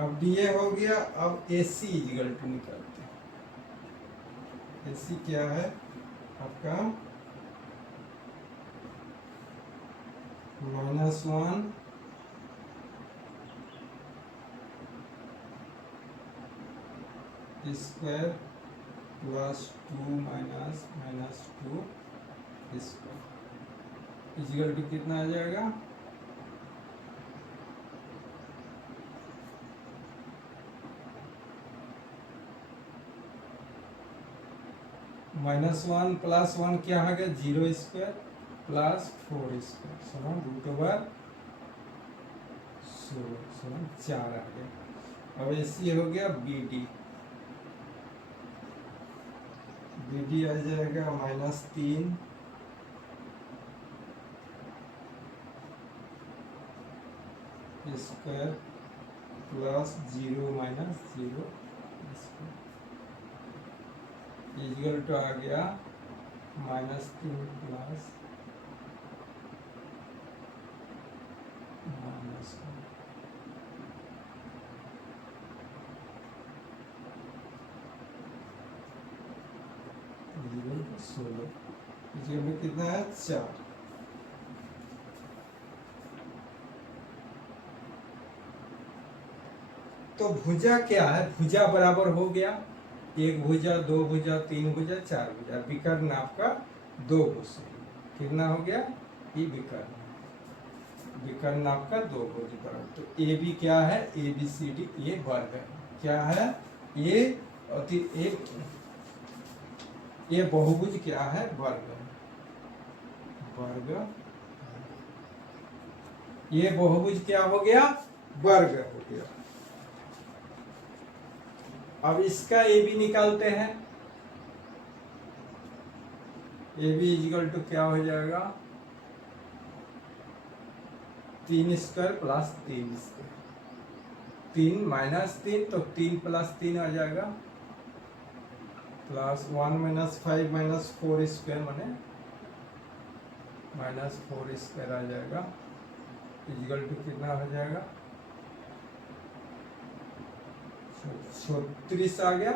अब डी ए हो गया। अब ए सी इजिकल टू निकालते हैं। ए सी क्या है आपका -1 square plus 2 minus -2 square equal to कितना आ जाएगा -1 प्लस 1 क्या आ गया 0 स्क्वायर प्लस 4 स्क्वायर समान रूट ओवर 16 समान 4 आ गया। अब ऐसी हो गया बी डी आ जाएगा -3 square plus 0 minus 0 square equal to आ गया -3 प्लस -16 इजिकल टू कितना है 4। तो भुजा क्या है भुजा बराबर हो गया 1 भुजा 2 भुजा 3 भुजा 4 भुजा विकर्ण आपका 2 भुज कितना हो गया ये विकर्ण आपका 2 भुज बराबर। तो ए बी क्या है ए बी सी डी ये वर्ग है क्या है ये ये बहुभुज क्या है वर्ग ये बहुभुज क्या हो गया वर्ग हो गया। अब इसका ए बी निकालते हैं। ए बी इजिकल टू क्या हो जाएगा 3 स्क्वायर प्लस 3 स्क्वायर 3 माइनस 3 तो 3 प्लस 3 आ जाएगा प्लस 1 माइनस 5 माइनस 4 स्क्वायर माने -4 स्क्वायर आ जाएगा इजिकल टू कितना हो जाएगा 36 आ गया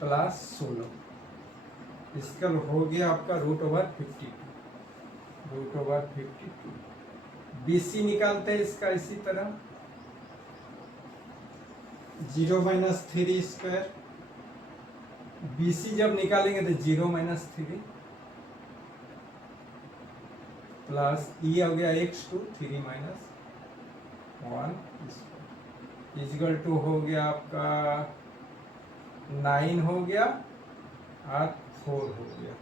प्लस 16 इसका हो गया आपका रूट ओवर 52 BC निकालते हैं इसका इसी तरह 0 माइनस 3 स्क्वायर BC जब निकालेंगे तो 0 माइनस 3 प्लस ई हो गया x2 3 माइनस 1 इजिकल टू हो गया आपका 9 हो गया और 4 हो गया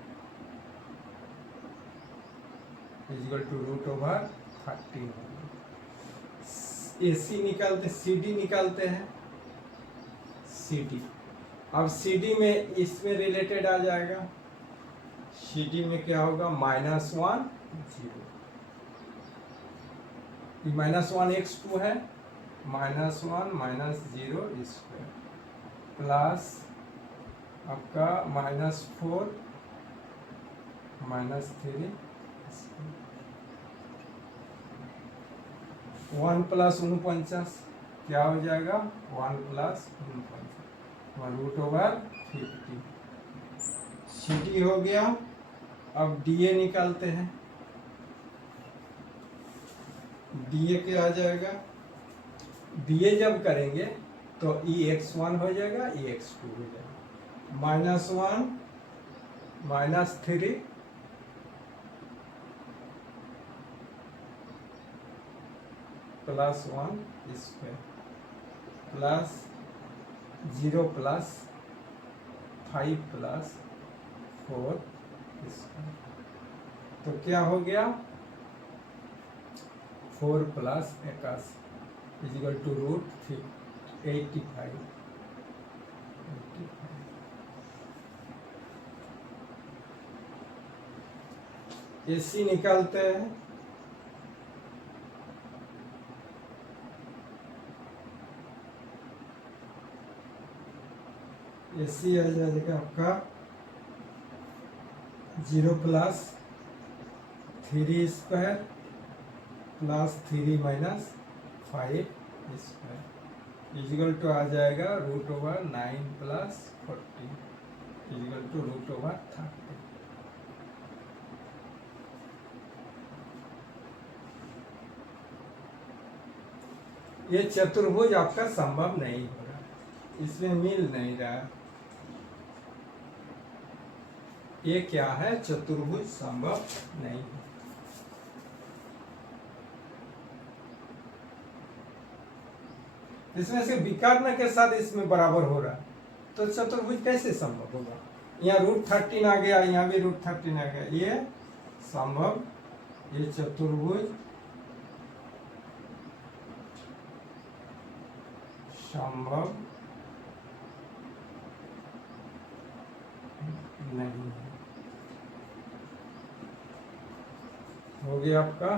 इजिकल टू रूट ओवर 13 हो गया। AC निकालते CD निकालते हैं CD अब CD में इसमें रिलेटेड आ जाएगा CD में क्या होगा -1 0 -1 x2 है -1 माइनस 0 स्क्वायर प्लस आपका -4 माइनस 3 1 प्लस 49 क्या हो जाएगा 1 प्लस 49 रूट ओवर 50 CD हो गया। अब DA निकालते हैं DA क्या आ जाएगा DA जब करेंगे तो EX1 हो जाएगा EX2 हो जाएगा -1 -3 plus 1 square plus 0 plus 5 plus 4 square. तो क्या हो गया 4 plus 81 equal to root 85। AC निकालते हैं। AC आ जाएगा आपका 0 plus 3 square plus 3 minus 5 square equal to आ जाएगा √9 प्लस 40 इजिकल टू √30। ये चतुर्भुज आपका संभव नहीं हो रहा, इसमें मिल नहीं रहा। ये क्या है, चतुर्भुज संभव नहीं है। इसमें से विकर्ण के साथ इसमें बराबर हो रहा, तो चतुर्भुज कैसे संभव होगा। यहाँ √13 आ गया, यहाँ भी √13 आ गया, ये संभव, ये चतुर्भुज संभव नहीं है। हो गया आपका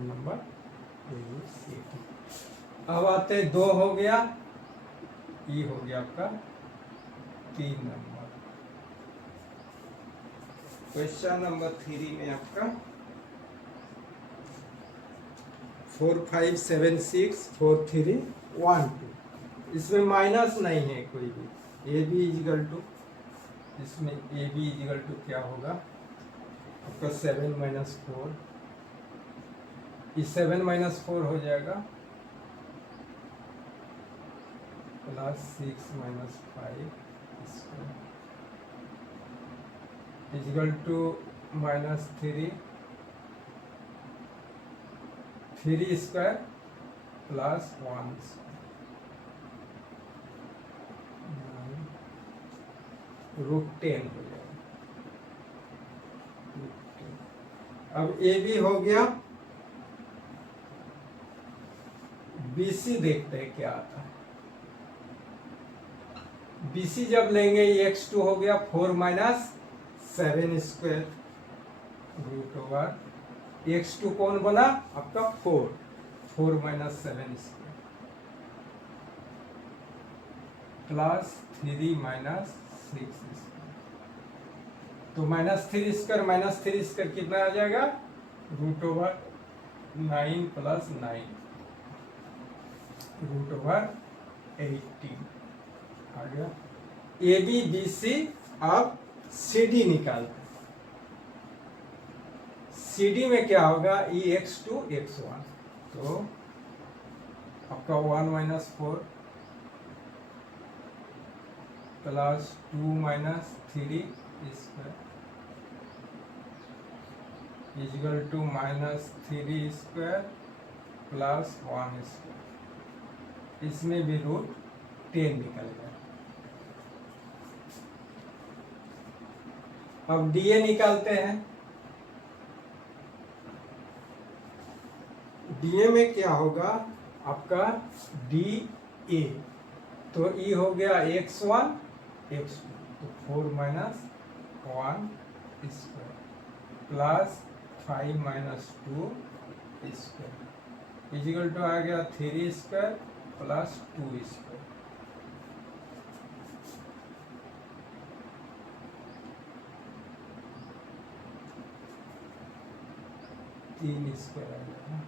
नंबर। अब आते 2 हो गया, ये हो गया आपका 3 नंबर। क्वेश्चन नंबर 3 में आपका 4 5 7 6 4 3 1 2, इसमें माइनस नहीं है कोई भी। ए बी इजिकल टू, इसमें ए बी इजिकल टू क्या होगा आपका 7 माइनस 4, ये 7 माइनस 4 हो जाएगा plus 6 minus 5 equal to -3 square plus 1 √10 हो जाएगा। अब ए बी हो गया, BC देखते हैं क्या आता है। BC जब लेंगे ये x2 हो गया 4 माइनस 7 स्क्वायर √, x2 कौन बना आपका 4 minus 7 square plus 3 minus 6 square. तो -3 स्क्वायर कितना आ जाएगा √9 प्लस 9 √18 आ गया। ABBC। अब CD निकालते हैं। CD में क्या होगा, x2 x1, तो आपका 1 minus 4 plus 2 minus 3 square equal to -3 square plus 1 square, इसमें भी √10 निकल गया। अब DA निकालते हैं। DA में क्या होगा आपका DA, तो E हो गया x1 x2, तो 4 minus 1 square plus 5 minus 2 square equal to आ गया 3 स्क्वायर प्लस 2 स्क्वायर। तीन स्क्वायर आ गया,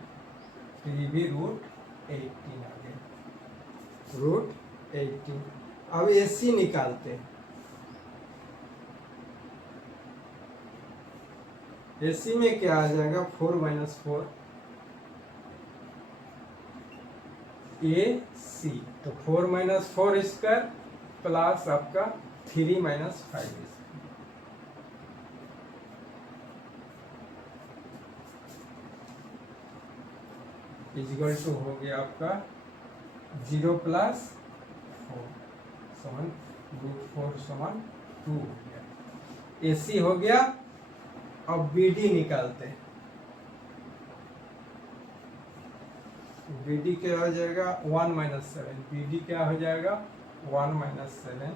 तो ये भी √18 आ गया, √18। अब AC निकालते हैं। AC में क्या आ जाएगा 4 माइनस 4 AC, तो 4 माइनस 4 स्क्वायर प्लस आपका 3 माइनस 5 स्क्वायर। इजिकल टू हो गया आपका 0 प्लस 4 समान √4 समान 2 हो गया। AC हो गया। अब BD निकालते हैं। BD क्या हो जाएगा 1 - 7। BD क्या हो जाएगा 1 - 7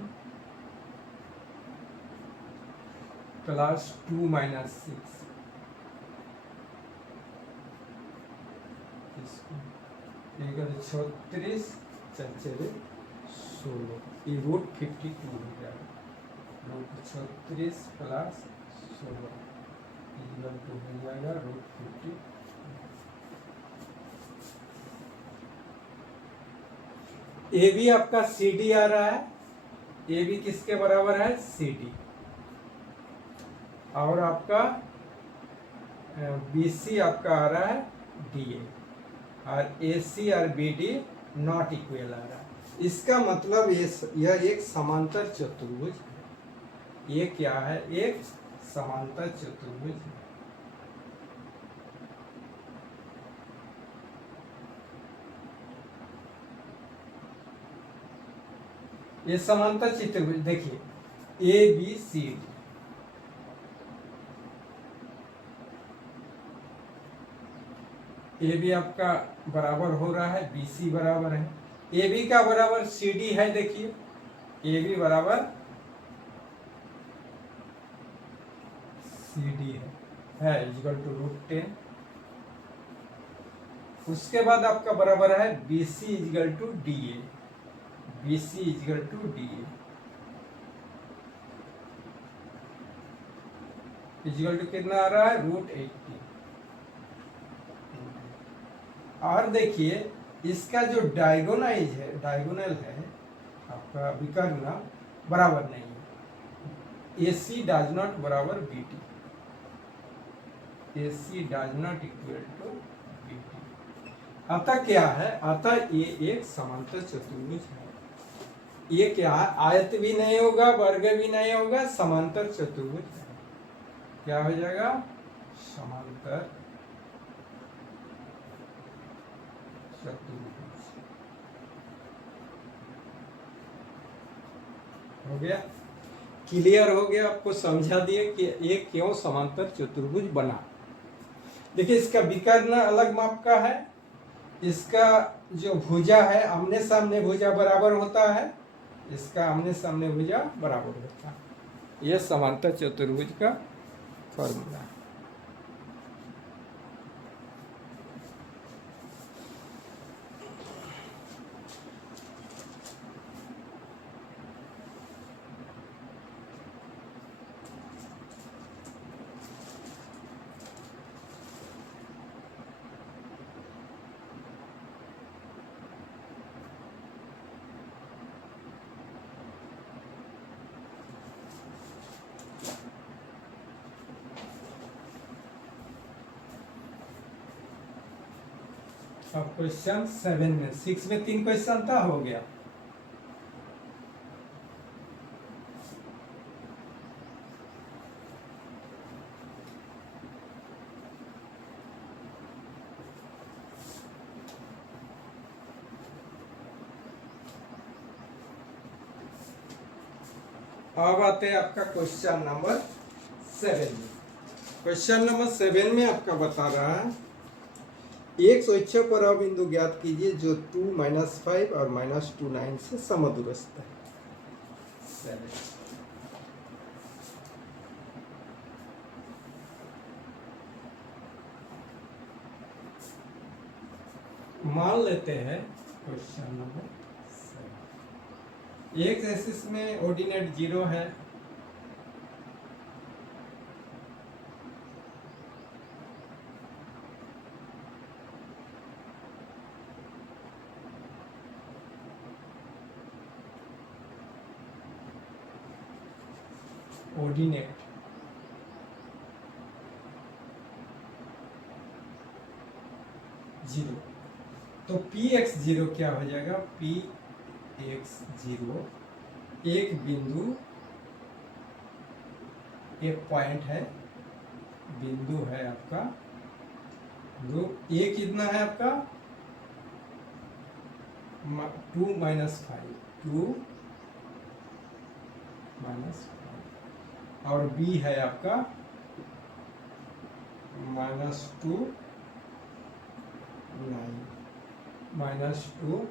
प्लस 2 - 6। इसको 36 चले 16 ये √52 हो जाएगा। √36 प्लस 16 इक्वल टू हो जाएगा √50। ए बी आपका CD आ रहा है। ए बी किसके बराबर है CD। और आपका BC आपका आ रहा है DA। और AC और BD नॉट इक्वल आ रहा है। इसका मतलब यह एक समांतर चतुर्भुज है। ये क्या है एक समांतर चतुर्भुज है। ये समांतर चतुर्भुज देखिए ABCD। ए बी आपका बराबर हो रहा है BC बराबर है। ए बी का बराबर CD है। देखिए ए बी बराबर CD है इक्वल टू √10। उसके बाद आपका बराबर है BC equal to DA। BC equal to DA equal to कितना आ रहा है √80। और देखिए इसका जो डायगोनल है आपका विकर्ण बराबर नहीं है। AC डज नॉट बराबर BD। AC डज नॉट इक्वल टू BD। अतः क्या है अतः ये एक समांतर चतुर्भुज है। ये क्या है आयत भी नहीं होगा वर्ग भी नहीं होगा समांतर चतुर्भुज है। क्या हो जाएगा समांतर चतुर्भुज हो गया। क्लियर हो गया। आपको समझा दिए कि ये क्यों समांतर चतुर्भुज बना। देखिए इसका विकर्ण अलग माप का है। इसका जो भुजा है आमने सामने भुजा बराबर होता है। इसका आमने सामने भुजा बराबर होता है। यह समांतर चतुर्भुज का फॉर्मूला है। अब क्वेश्चन 7 में 6 में 3 क्वेश्चन था हो गया। अब आते हैं आपका क्वेश्चन नंबर 7 में। क्वेश्चन नंबर 7 में आपका बता रहा है एक स्वेच्छा पर बिंदु ज्ञात कीजिए जो 2 - 5 और -2 से समदूरस्थ है। 7 मान लेते हैं क्वेश्चन नंबर 7 एक एक्सिस में ऑर्डिनेट 0 है। ऑर्डिनेट जीरो तो Px0 क्या हो जाएगा Px0 एक बिंदु एक पॉइंट है बिंदु है आपका जो ए कितना है आपका 2 माइनस 5, 2 माइनस 5, और b है आपका -2 9, -2।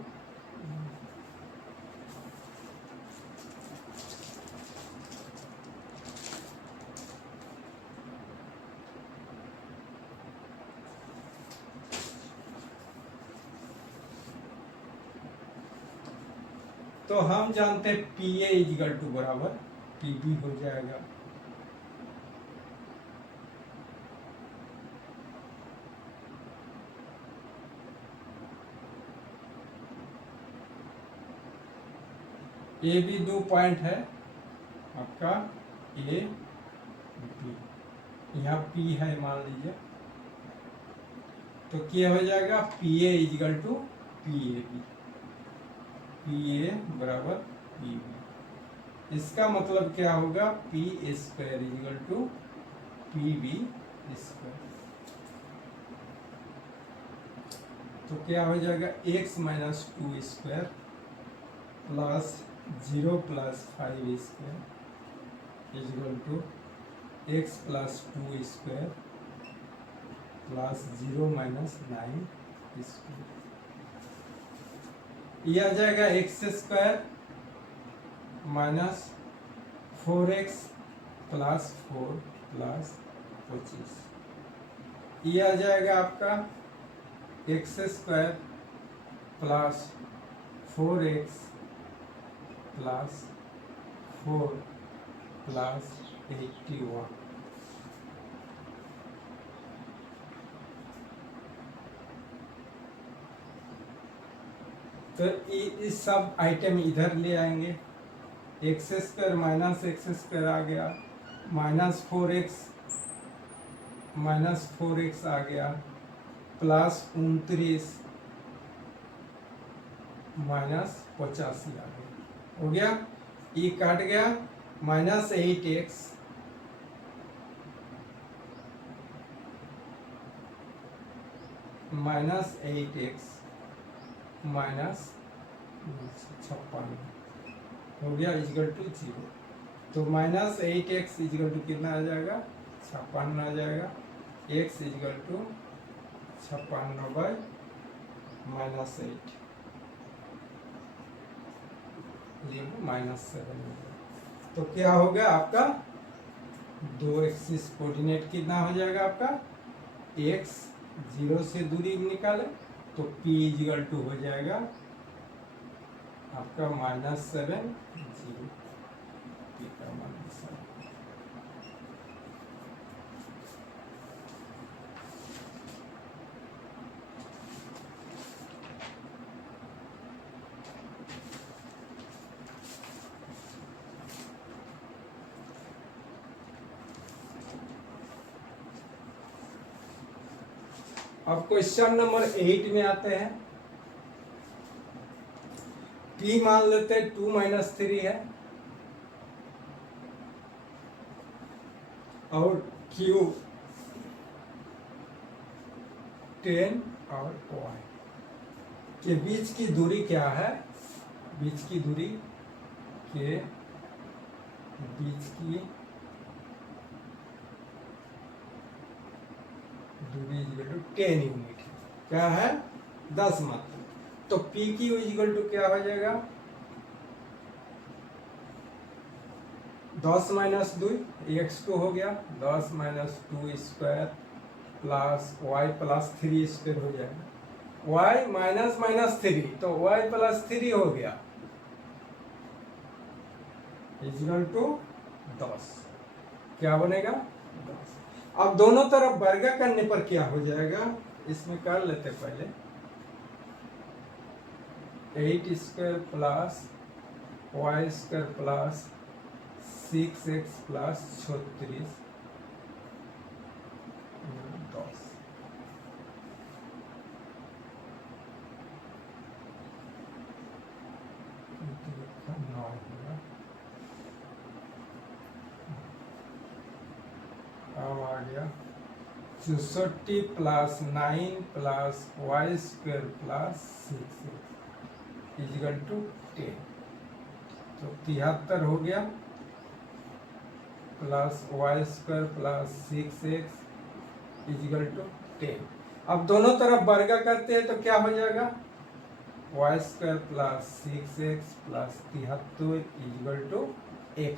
तो हम जानते हैं पी ए इजिकल टू बराबर पी बी हो जाएगा। ए बी 2 पॉइंट है आपका, ए बी, यहाँ पी है मान लीजिए, तो क्या हो जाएगा P A equal to P A B, P A बराबर पी बी। इसका मतलब क्या होगा P A square equal to P B square. तो क्या हो जाएगा x minus 2 square plus 0 plus 5 square equal to x plus 2 square plus 0 minus 9 square. ये आ जाएगा x square minus 4x plus 4 plus 25। ये आ जाएगा आपका x square plus 4x plus 4 plus 81। तो इस सब आइटम इधर ले आएंगे, x square minus x square आ गया, माइनस फोर एक्स आ गया, प्लस 29 माइनस 85 आ गया, हो गया, ये काट गया, minus 8x minus 8x minus 56 हो गया इजिकल टू 0। तो माइनस 8x इजिकल टू कितना आ जाएगा 56 आ जाएगा, x equal to 56 by minus 8, ये -7। तो क्या हो गया आपका 2 एक्सिस कोऑर्डिनेट कितना हो जाएगा आपका, x 0 से दूरी निकाले तो p इजिकल टू हो जाएगा आपका -7 0, p का -7। अब क्वेश्चन नंबर 8 में आते हैं। P मान लेते हैं 2 माइनस 3 है और Q 10 और Y के बीच की दूरी क्या है, बीच की दूरी के बीच की दूरी इक्वल टू 10 यूनिट है, क्या है 10 मात्रा। तो P की इक्वल टू क्या हो जाएगा 10 माइनस 2 x2 हो गया, 10 minus 2 square plus y plus 3 square हो जाएगा, y माइनस माइनस 3 तो y प्लस 3 हो गया इक्वल टू 10, क्या बनेगा 10। अब दोनों तरफ वर्ग करने पर क्या हो जाएगा, इसमें कर लेते पहले 8 square plus y square plus 6x plus 36 10। अब आ गया 64 plus 9 plus y square plus 6x equal to 10। तो 73 हो गया plus y square plus 6x equal to 10। अब दोनों तरफ वर्ग करते हैं तो क्या हो जाएगा, y square plus 6x plus 73 equal to x।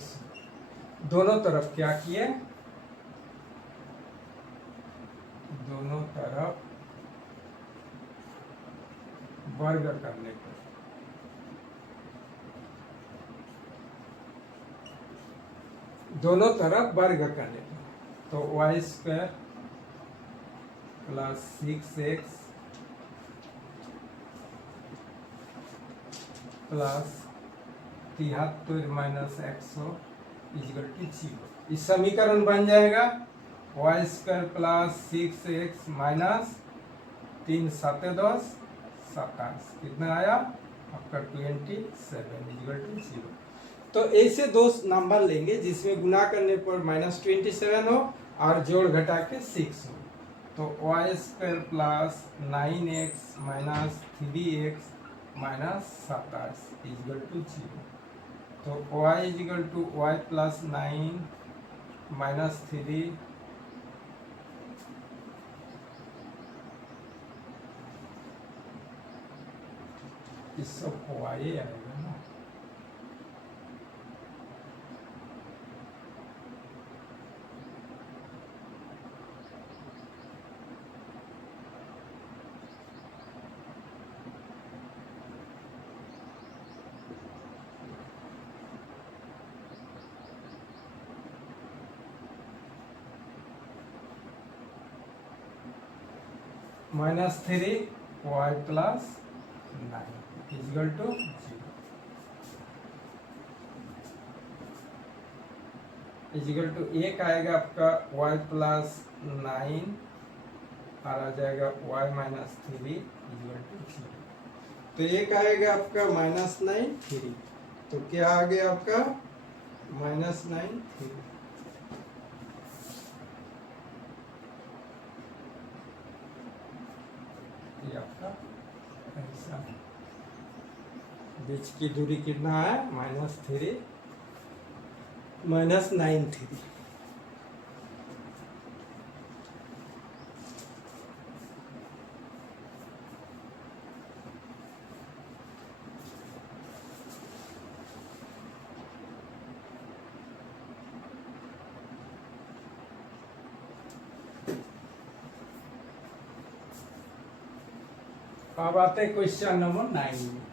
दोनों तरफ क्या किए, दोनों तरफ वर्ग करने पर दोनों तरफ वर्ग करने पर तो y square plus 6x plus 73 minus 100 equal to 0। इस समीकरण बन जाएगा y square plus 6x minus 3 7 10 27, कितना आया आपका 27 इजिकल टू 0। तो ऐसे दो नंबर लेंगे जिसमें गुना करने पर -27 हो और जोड़ घटा के 6 हो। तो y square plus 9x minus 3x minus 27 equal to 0। तो y equal to y plus 9 minus 3 इस सब y आएगा ना। -3 y plus 9 equal to 0 equal to एक आएगा आपका y प्लस 9 और आ जाएगा y माइनस 3 इजिकल टू 0। तो एक आएगा आपका -9 3, तो क्या आ गया आपका -9 3। ये आपका ऐसा बीच की दूरी कितना है -3 -9 3। अब आते हैं क्वेश्चन नंबर 9 में।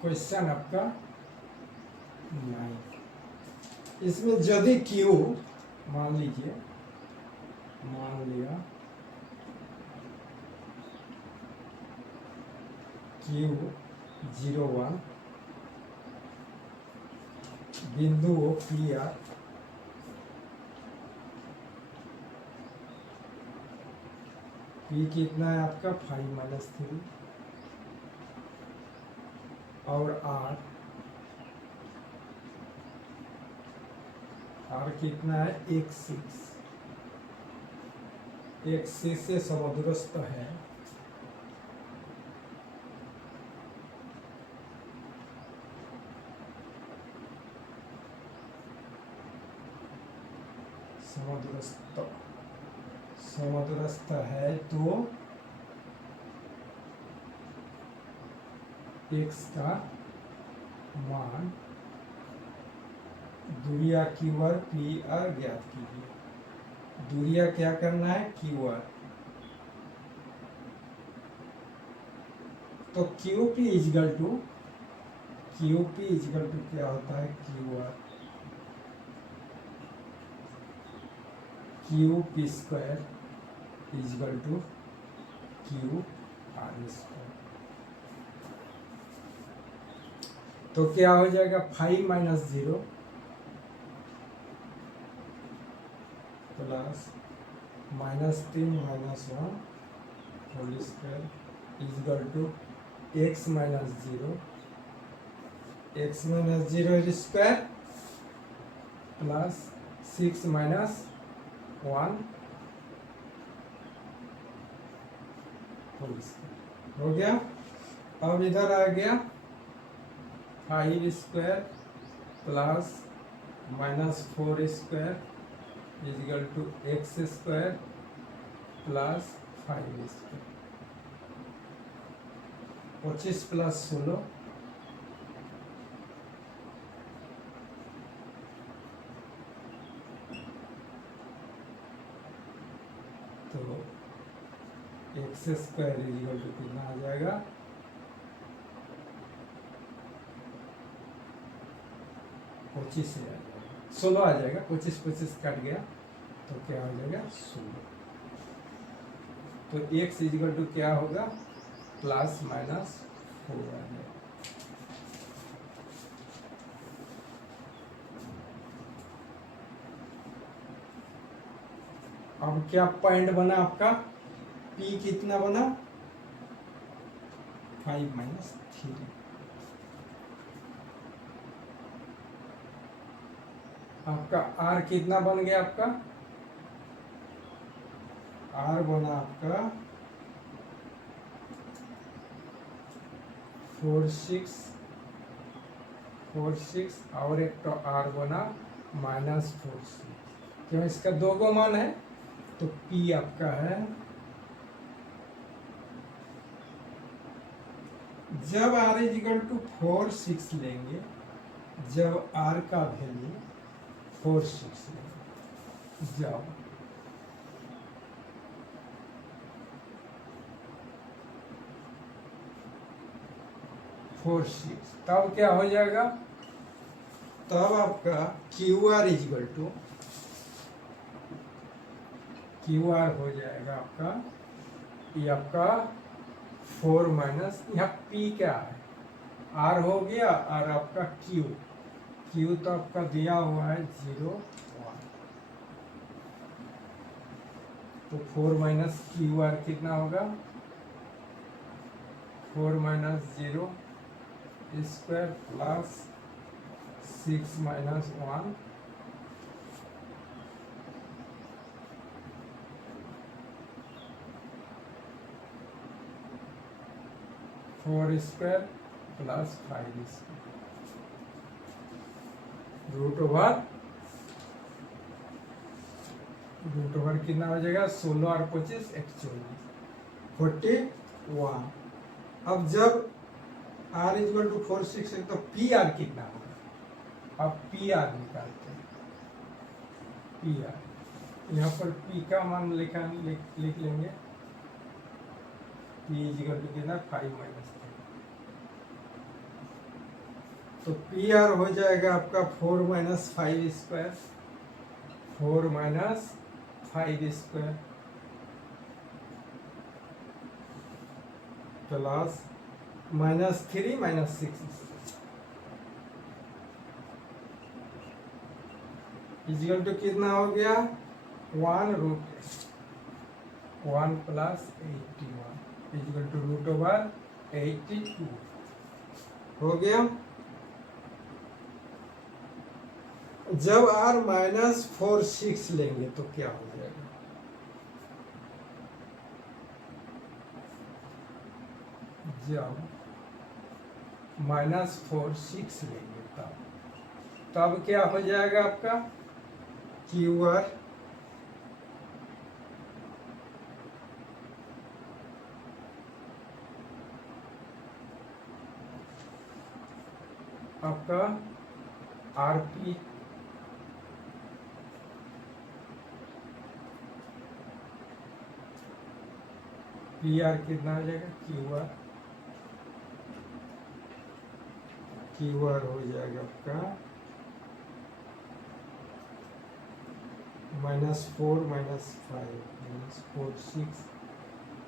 क्वेश्चन आपका 9, इसमें यदि क्यू मान लीजिए, मान लिया क्यू 01 बिंदु हो पी आर, पी कितना है आपका 5 - 3 और आर कितना है 1 6 से समदूरस्थ है समदूरस्थ है तो x का मान दूरिया क्यू आर पी आर ज्ञात कीजिए। दूरिया क्या करना है क्यू आर, तो क्यू पी इजगल टू क्या होता है, Q R, Q P square equal to Q R square. तो क्या हो जाएगा, 5 minus 0 plus -3 minus 1 whole square equal to x minus 0 square plus 6 minus 1 whole square. हो गया। अब इधर आ गया 5 square plus -4 square equal to x square plus 5 square. 25 plus 16 तो x स्क्वायर इजगल टू कितना आ जाएगा, 25 से आ जाएगा, 16 आ जाएगा। 25 कट गया तो क्या हो जाएगा, 16। तो x इजगल टू क्या होगा, प्लस माइनस 4 आ जाएगा। अब क्या पॉइंट बना आपका, P कितना बना, 5 माइनस 3। आपका R कितना बन गया, आपका R बना आपका 4 6 और एक तो R बना -4 6। क्यों, इसका 2 गो मान है तो P आपका है, जब R इजिकल टू 4 6 लेंगे, जब R का वैल्यू 4 6 लेंगे, जब तब क्या हो जाएगा, तब आपका क्यू आर इजिकल टू हो जाएगा आपका, ये आपका 4 माइनस, यहाँ P क्या है, R हो गया, और आपका Q तो आपका दिया हुआ है 0 1, तो 4 माइनस क्यू आर कितना होगा, 4 minus 0 square plus 6 minus 1 4 square plus 5 square root over कितना हो जाएगा, 16 और 25 41। अब जब R इजल टू 4 6 है तो पी आर कितना होगा, अब पी आर निकालते हैं। पी आर यहाँ पर P का मान लिख लेंगे, P इजल टू कितना 5 माइनस 3, तो पी आर हो जाएगा आपका 4 minus 5 square, 4 minus 5 square plus -3 minus 6 equal to कितना हो गया, 1 root 1 plus 81 equal to root over 82 हो गया। जब R -4 6 लेंगे तो क्या हो जाएगा, जब -4 6 लेंगे तब क्या हो जाएगा आपका, क्यू आर आपका आर पी पी आर कितना हो जाएगा, क्यू आर क्यू आर हो जाएगा आपका -4 -5 -4 6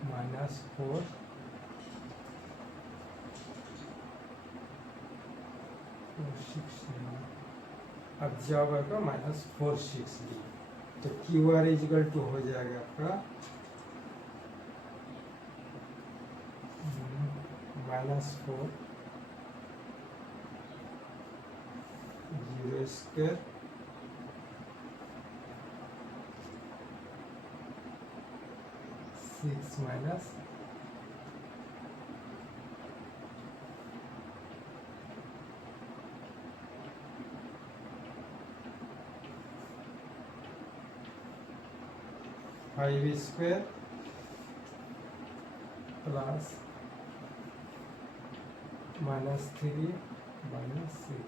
-4 6 अब जब आएगा -4 6 डी, तो क्यू आर इजगल टू हो जाएगा आपका -4 0 square six minus five square plus -3 -6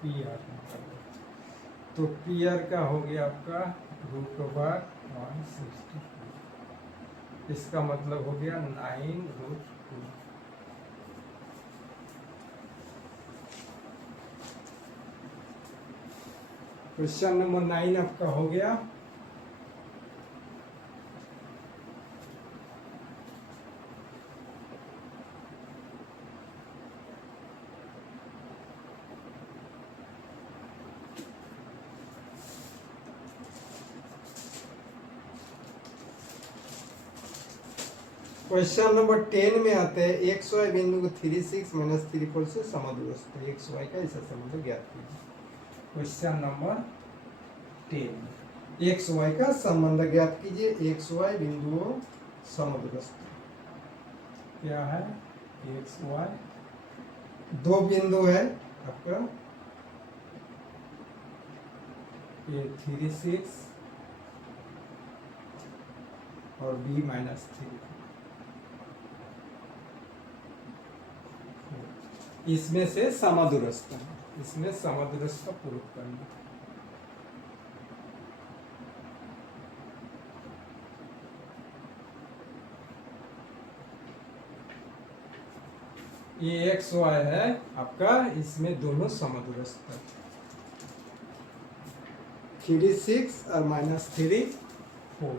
P R, तो पी आर का हो गया आपका √164, इसका मतलब हो गया 9√2। क्वेश्चन नंबर 9 आपका हो गया। क्वेश्चन नंबर 10 में आते हैं एक्स वाई बिंदु को 3 6 -3 4 से समदूरस्थ है, एक्स वाई का ऐसा संबंध ज्ञात कीजिए। क्वेश्चन नंबर 10 एक्स वाई का संबंध ज्ञात कीजिए। एक्स वाई बिंदुओं समदूरस्थ क्या है? एक्स वाई दो बिंदु है आपका, ये 3 6 और b -3, इसमें से समदूरस्थ है, इसमें समदूरस्थ का प्रूफ करना। ये एक्स वाई है आपका, इसमें दोनों समदूरस्थ है, 3 6 और -3 4।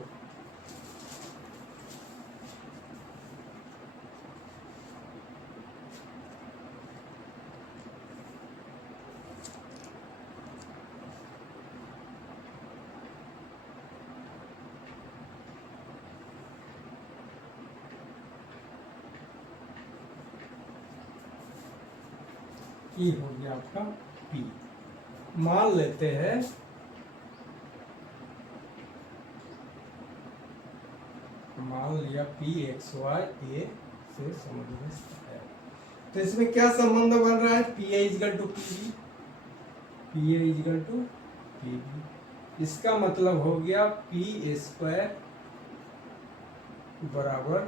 ई हो गया आपका P। मान लेते हैं मान लिया P एक्स वाई ए से समदूरस्थ है, तो इसमें क्या संबंध बन रहा है? P A equal to P B, P A equal to P B। इसका मतलब हो गया P स्क्वायर बराबर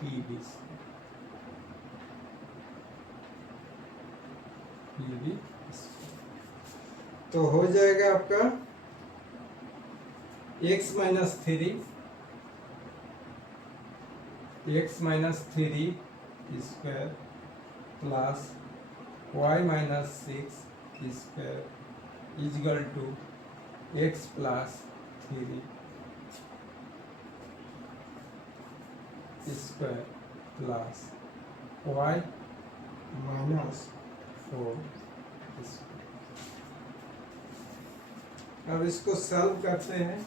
P B भी, तो हो जाएगा आपका x -3 square plus y -6 square equal to x + 3 square plus y -4। अब इसको सॉल्व करते हैं।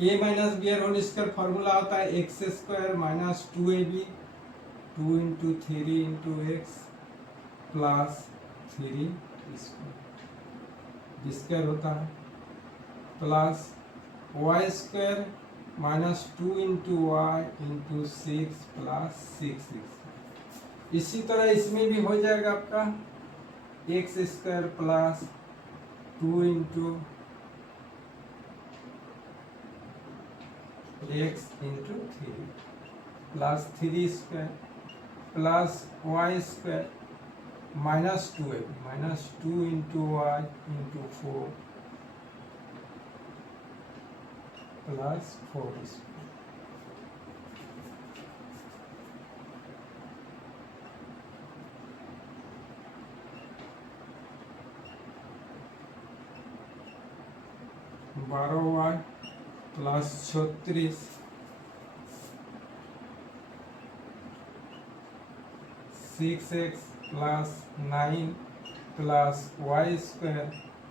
a - b whole square formula होता है x² - 2ab 2 × 3 × x plus 3 square होता है प्लस y² - 2 × y × 6 प्लस 6। इसी तरह इसमें भी हो जाएगा आपका x² plus 2 × x × 3 plus 3 square plus y² -2ab, -2 into y into 4 plus 4 square. बारह y plus 36 6x plus 9 plus y square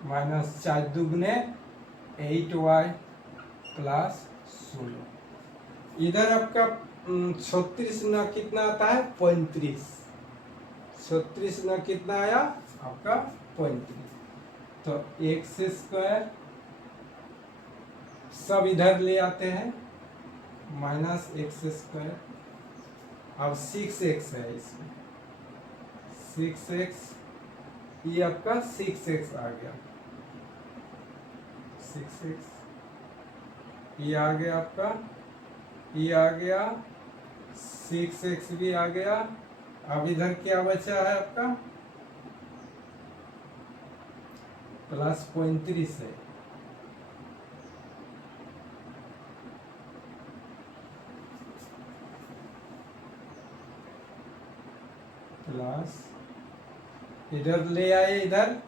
minus 4 दुगने 8y प्लस 16। इधर आपका 36 ना कितना आता है 35। 36 ना कितना आया आपका 35। तो एक्स स्क्वायर सब इधर ले आते हैं माइनस एक्स स्क्वायर। अब 6x है इसमें 6x, ये आपका 6x आ गया 6x, ये आ गया आपका, ये आ गया 6x भी आ गया। अब इधर क्या बचा है आपका प्लस 35 है। प्लस इधर ले आए, इधर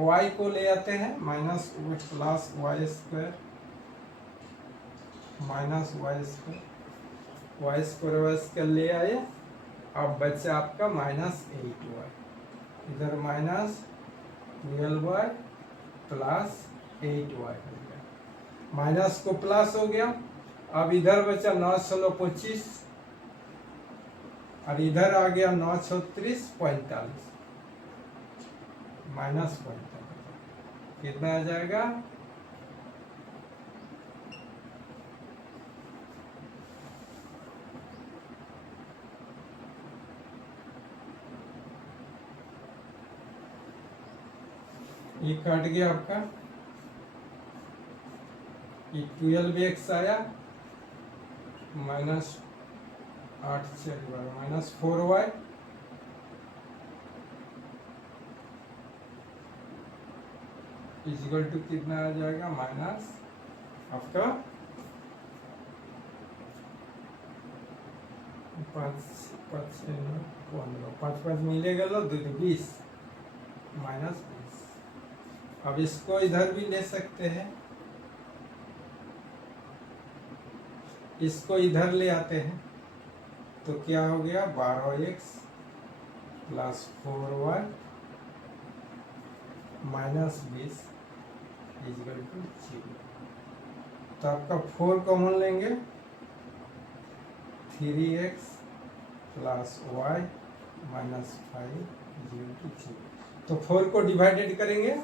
y को ले आते हैं minus plus y square minus y square, y square ले आए। अब बचा आपका -8y, इधर -12y प्लस 8y हो गया, माइनस को प्लस हो गया। अब इधर बचा 9 16 25 और इधर आ गया 9 36 45 -45, कितना आ जाएगा ये कट गया आपका, ये 12x आया -8 -4y इजिकल टू कितना आ जाएगा माइनस आपका 5 मिलेगा लो 20 -20। अब इसको इधर भी ले सकते हैं, इसको इधर ले आते हैं तो क्या हो गया 12x plus 4y -20 equal to 0। तो आपका 4 कॉमन लेंगे 3x प्लस y -5 0 टू 0। तो 4 को डिवाइडेड करेंगे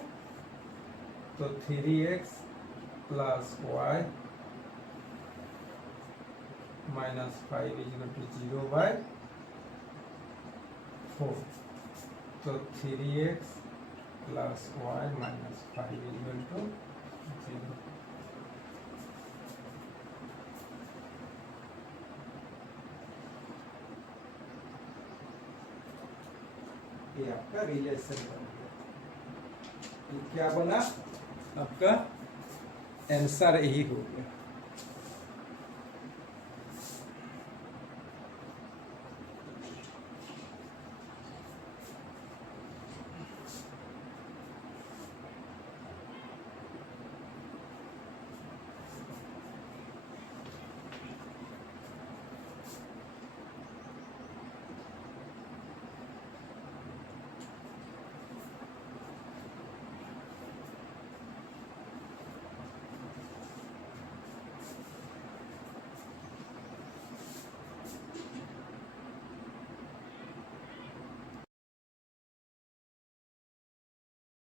तो 3x plus y -5 equal to 0/4। तो 3x plus y -5 equal to 0। ये आपका रिलेशन बन गया। क्या बना आपका आंसर यही हो गया।